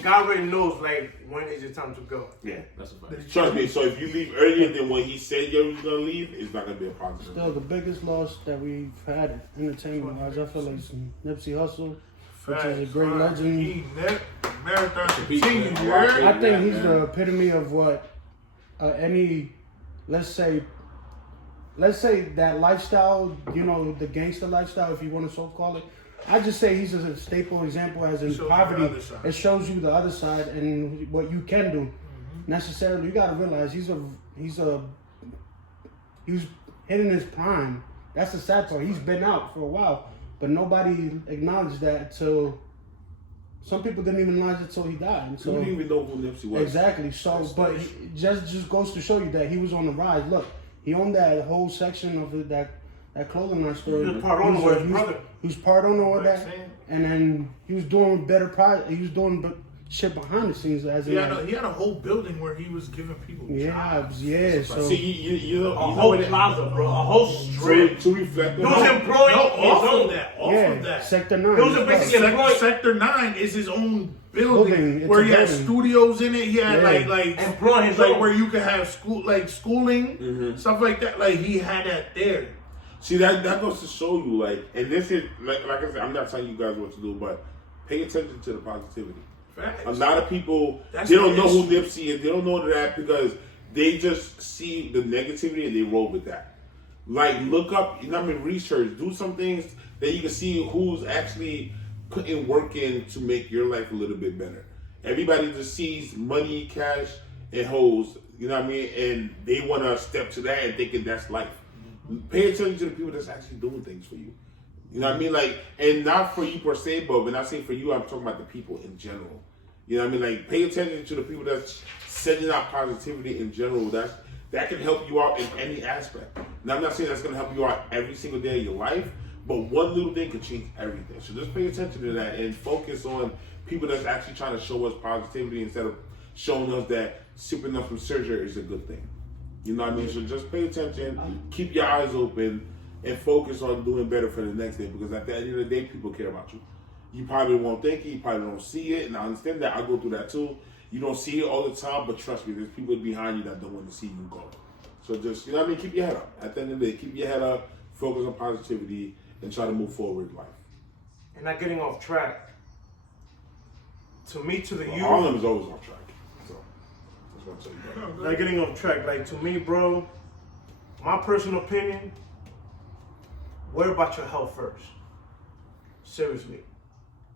God already knows, like, when is your time to go. Yeah, that's a fact. Trust me. So if you leave earlier than when he said you was gonna leave, it's not gonna be a positive. Still, the biggest loss that we've had entertainment-wise, I feel like Nipsey Hussle, which is a great legend. Marathon continues. I think he's the epitome of what any, let's say that lifestyle, you know, the gangster lifestyle, if you want to so call it. I just say he's a staple example, as in poverty. It shows you the other side and what you can do. Necessarily, you got to realize he was hitting his prime. That's the sad part. He's been out for a while, but nobody acknowledged that till. Some people didn't even realize it till he died. And so, you didn't even know who Nipsey was. Exactly. So, but it just goes to show you that he was on the rise. Look, he owned that whole section of that clothing line store. He was part owner with his brother. He was part owner of that, and then he was doing He was doing shit behind the scenes. He had a whole building where he was giving people jobs. Yeah. So you know, a whole plaza, bro, a whole strip. To reflect, he was employed off of that. Sector 9. He was basically employed. Sector 9 is his own building It's where he had building. studios in it. He had like employing like where you could have schooling, stuff like that. Like he had that there. See, that goes to show you, like, and this is like I said, I'm not telling you guys what to do, but pay attention to the positivity. Facts. A lot of people, they don't know who Nipsey is. They don't know that because they just see the negativity and they roll with that. Like, look up, you know what I mean, research, do some things that you can see who's actually putting work in to make your life a little bit better. Everybody just sees money, cash, and hoes, you know what I mean, and they want to step to that and thinking that's life. Pay attention to the people that's actually doing things for you. You know what I mean? Like, and not for you per se, but when I say for you, I'm talking about the people in general. You know what I mean? Like, pay attention to the people that's sending out positivity in general. That can help you out in any aspect. Now, I'm not saying that's going to help you out every single day of your life, but one little thing can change everything. So just pay attention to that and focus on people that's actually trying to show us positivity instead of showing us that sipping up some surgery is a good thing. You know what I mean? So just pay attention, keep your eyes open, and focus on doing better for the next day, because at the end of the day, people care about you. You probably won't think it, you probably don't see it, and I understand that. I go through that too. You don't see it all the time, but trust me, there's people behind you that don't want to see you go. So just, you know what I mean? Keep your head up. At the end of the day, keep your head up, focus on positivity, and try to move forward in life. And not getting off track. To me, to the youth. Harlem is always off track. So that's what I'm saying. Not getting off track. Like, to me, bro, my personal opinion, worry about your health first. Seriously.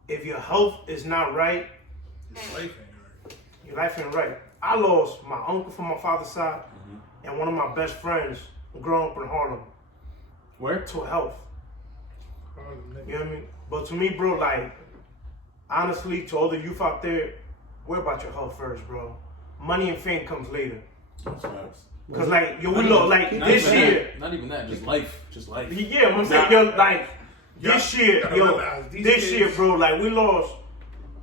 If your health is not right, your life ain't right. I lost my uncle from my father's side and one of my best friends growing up in Harlem. Where? To health. You know what I mean? But to me, bro, like, honestly, to all the youth out there, worry about your health first, bro. Money and fame comes later. That's facts. Cause like, yo, we look like this year. Not even that, just life. Yeah, I'm saying, yo, like, this year, bro, like, we lost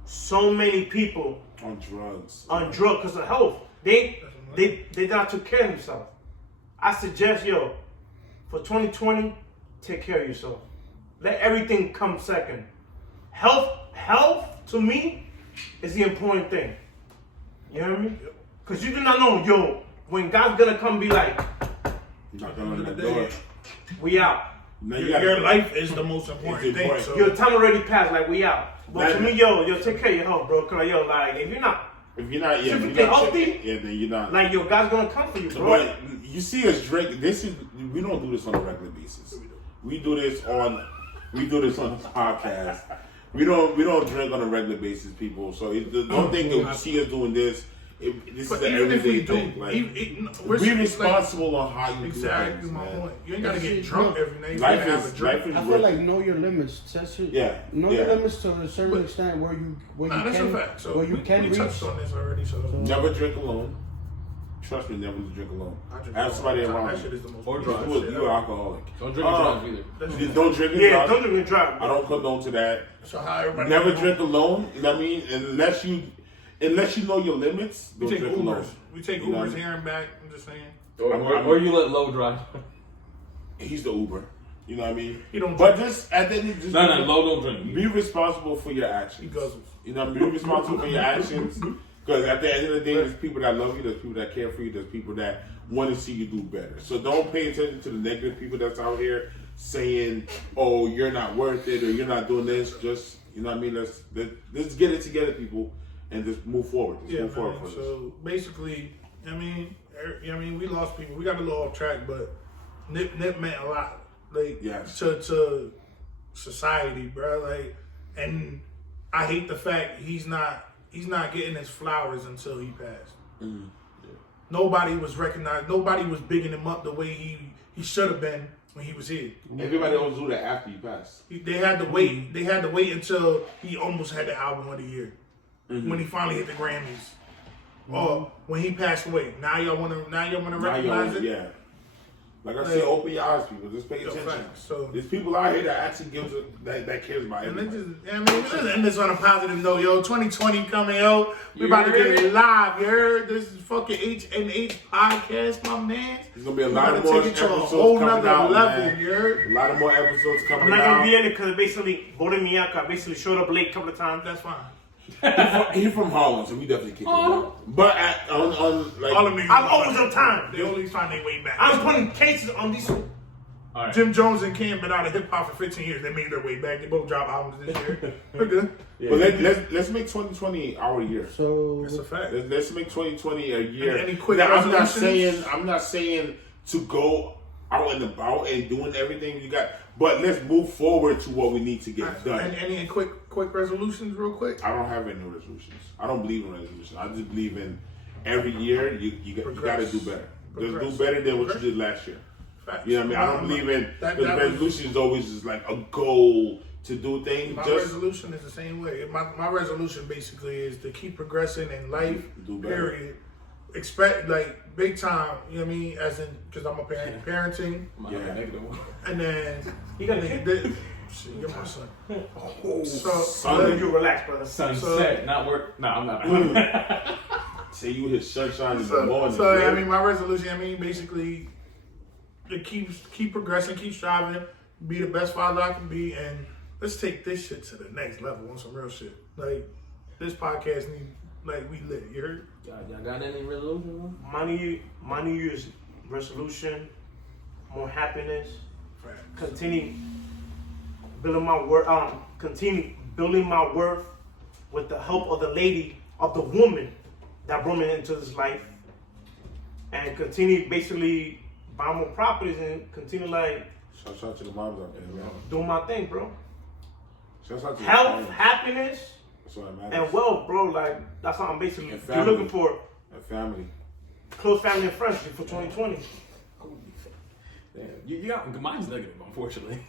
so many people on drugs because of health. They not took care of themselves. I suggest, for 2020, take care of yourself. Let everything come second. Health to me is the important thing. You hear me? Because you do not know, when God's gonna come, be like, Not gonna let that door. we out. Now Your life is the most important thing. So. Your time already passed, like we out. But to me, take care of your health, bro. Cause like, if you're not healthy, then you're not. Like, God's gonna come for you, bro. But you see us drink. We don't do this on a regular basis. We do this on the podcast. We don't drink on a regular basis, people. So don't think that you see us doing this. This is an everyday thing. Like, we're responsible on how you do things, my man. point. You ain't gotta get drunk every night. Life is I feel like know your limits. That's it. Yeah. Know your limits to a certain extent where you can we reach. touched on this already. So Never drink alone. Trust me, never drink alone. Have somebody around that shit is the most Or drugs. You're an alcoholic. Don't drink and drive either. Don't drink and Yeah, drive. don't drink and drive. I don't condone to that. So how everybody Never drink alone. You know what I mean? Unless you know your limits, We don't take drink Ubers. alone. We take You know what I Ubers mean? here and back. I'm just saying. Or you let Low drive. He's the Uber. You know what I mean? He don't But drink. just at the end, just No, Low don't drink. be responsible for your actions. He guzzles. You know what I mean? Be responsible for your actions. Because at the end of the day, there's people that love you, there's people that care for you, there's people that want to see you do better. So don't pay attention to the negative people that's out here saying, "Oh, you're not worth it," or "You're not doing this." Just, you know what I mean? Let's get it together, people, and just move forward. Move forward. Man. So basically, we lost people. We got a little off track, but Nip meant a lot, like to society, bro. Like, and I hate the fact he's not getting his flowers until he passed. Mm-hmm. Nobody was recognized. Nobody was bigging him up the way he should have been when he was here. Everybody else do that after you pass. They had to wait. They had to wait until he almost had the album of the year when he finally hit the Grammys. Or when he passed away. Now y'all want to recognize it. Yeah. Like I said, open your eyes, people. Just pay attention. So there's people out here that actually that cares about and everybody. let's end this on a positive note, yo. 2020 coming, yo. We about to get it live, you heard? This is fucking H&H podcast, my man. There's gonna be a lot of more take it to a episodes whole coming nother out, level, man. you heard? A lot of more episodes coming I'm not out. gonna be in it because basically voted me out. I basically showed up late a couple of times. That's fine. He's from Harlem, so we definitely kick him out. But on like All of me. I'm always on time. They always find their way back. I'm putting cases on these. All right. Jim Jones and Cam been out of hip hop for 15 years. They made their way back. They both dropped albums this year. We're good. But let's make 2020 our year. So That's a fact. Let's make 2020 a year. Any quick now, resolutions? I'm not saying to go out and about and doing everything you got, but let's move forward to what we need to get done. And any quick resolutions, real quick? I don't have any resolutions. I don't believe in resolutions. I just believe in every year you got to do better. Just do better than what you did last year. Facts. You know what I mean? I don't believe in that resolutions. Always is like a goal to do things. My resolution is the same way. My resolution basically is to keep progressing in life. Do better. Period. Expect like big time. You know what I mean? As in, because I'm a parent, parenting, and then You got to shit, you're my son. Son, you relax, brother. Sunset, not work. No, I'm not. say you hit sunshine in the morning. So I mean, my resolution. Basically, to keep progressing, keep striving, be the best father I can be, and let's take this shit to the next level on some real shit. Like this podcast we lit. You heard? Y'all got any resolution? My New Year's resolution, more happiness. Continue building my worth. Continue building my worth with the help of the woman that brought me into this life, and continue basically buy more properties and continue Shout out to the moms out there, man. doing my thing, bro. Shout out to Health, the parents. happiness, That's what matters. and wealth, bro. Like that's what I'm basically And you're family. looking for. And family. Close family and friends for 2020. Damn. You got mine's negative, unfortunately.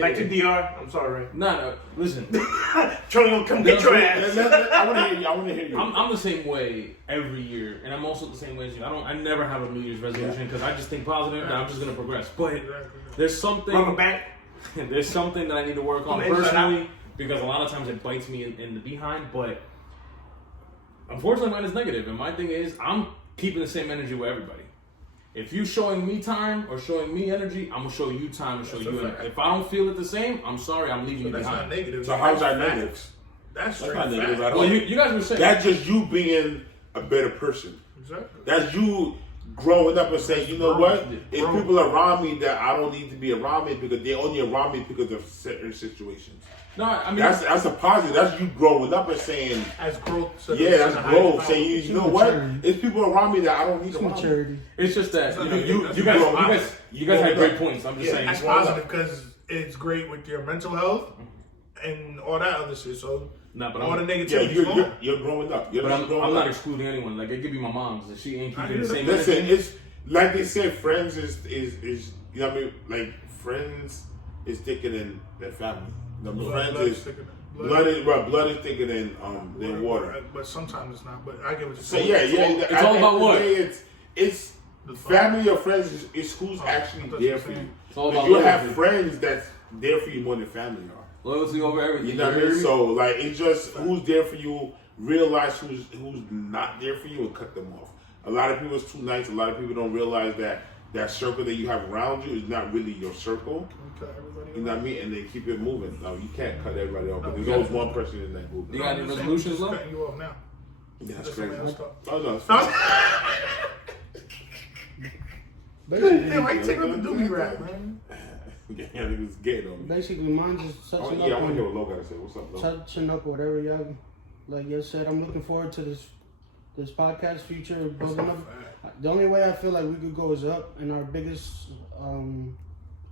Back to DR. I'm sorry. No, listen. Trying to come get your ass. I want to hear you. I want to hear you. I'm the same way every year, and I'm also the same way as you. I never have a New Year's resolution because I just think positive and I'm just gonna progress. But there's something. Rubber back. There's something that I need to work on personally because a lot of times it bites me in the behind. But unfortunately, mine is negative, and my thing is I'm keeping the same energy with everybody. If you showing me time or showing me energy, I'm gonna show you time and show you energy. If I don't feel it the same, I'm sorry, I'm leaving you that's behind. not negative. So how's that negative? That's not negative at all. Well, you guys were saying That's just you being a better person. Exactly. That's you growing up and saying, you know what? If people around me that I don't need to be around me because they're only around me because of certain situations. No, I mean that's a positive. That's you growing up and saying, as growth. So that's growth. Saying, you know what? It's people around me that I don't need around maturity. me. It's just that you guys had great points. I'm just saying that's positive because it's great with your mental health and all that other shit. So all the negativity. You're growing up. But I'm not excluding anyone. Like it could be my mom's. If she ain't keeping the same. Listen, energy. it's like they said. Friends is you know what I mean? Like friends is thicker than family. The friends is blood is thicker than water. But sometimes it's not. But I get what you're So saying. It's all about what? It's family or friends is who's actually there for you. It's all about you have friends that's there for you more than family are. Loyalty over everything. You know what I mean? So like it's just who's there for you. Realize who's not there for you and cut them off. A lot of people is too nice. A lot of people don't realize that circle that you have around you is not really your circle. You know what I mean? And they keep it moving. No, you can't cut everybody off, but there's always one person in that group. You got any resolutions, though? Cutting you off now. Yeah, that's crazy. Oh, no, it's Hey, why you taking up the doobie rap, man? Yeah, niggas getting on me. Basically, mine's just touching I up want to hear on what Lo got to say. What's up, Lo? touching up whatever y'all like. You said, I'm looking forward to this podcast future building up. The only way I feel like we could go is up, and our biggest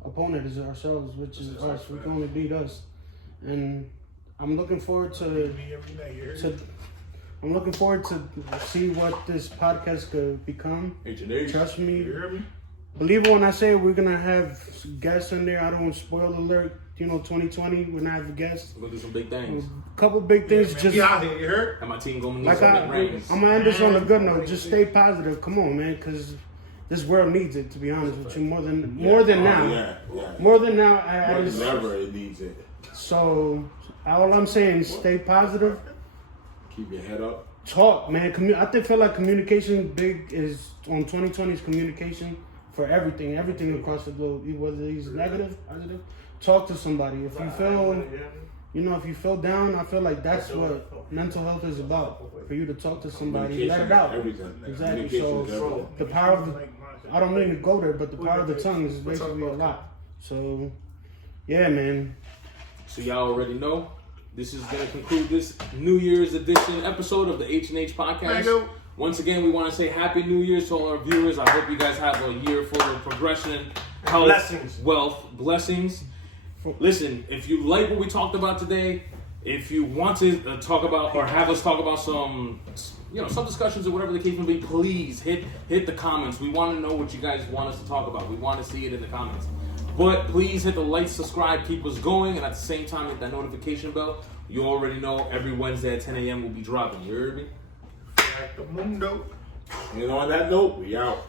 opponent is ourselves, which is us. We can only beat us, and I'm looking forward to see what this podcast could become. H&H. Trust me. You hear me? Believe it when I say we're gonna have guests in there. I don't spoil alert. 2020, we're gonna have guests. We're gonna do some big things. A couple big things. Man, just we out here, you heard? And my team gonna like some rings. I'm gonna end this on a good note. Just stay positive. Come on, man, because this world needs it. To be honest with you, more than now. Yeah. More than now. More than ever, it needs it. So all I'm saying is stay positive. Keep your head up. Talk, man. I feel like communication big is on 2020's communication for everything across the globe, whether it's negative, positive. Talk to somebody. If you feel, if you feel down, I feel like that's what mental health is about. For you to talk to somebody, let it out. Exactly. So the power of I don't mean to go there, but the power of the tongue is basically a lot. So, yeah, man. So y'all already know. This is going to conclude this New Year's edition episode of the H&H podcast. Once again, we want to say Happy New Year's to all our viewers. I hope you guys have a year full of progression, health, blessings. Wealth, blessings. Listen, if you like what we talked about today, if you want to talk about or have us talk about some discussions or whatever the case may be, please hit the comments. We want to know what you guys want us to talk about. We want to see it in the comments. But please hit the like, subscribe, keep us going, and at the same time hit that notification bell. You already know every Wednesday at 10 a.m. we'll be dropping. You heard me? Mundo. And on that note, we out.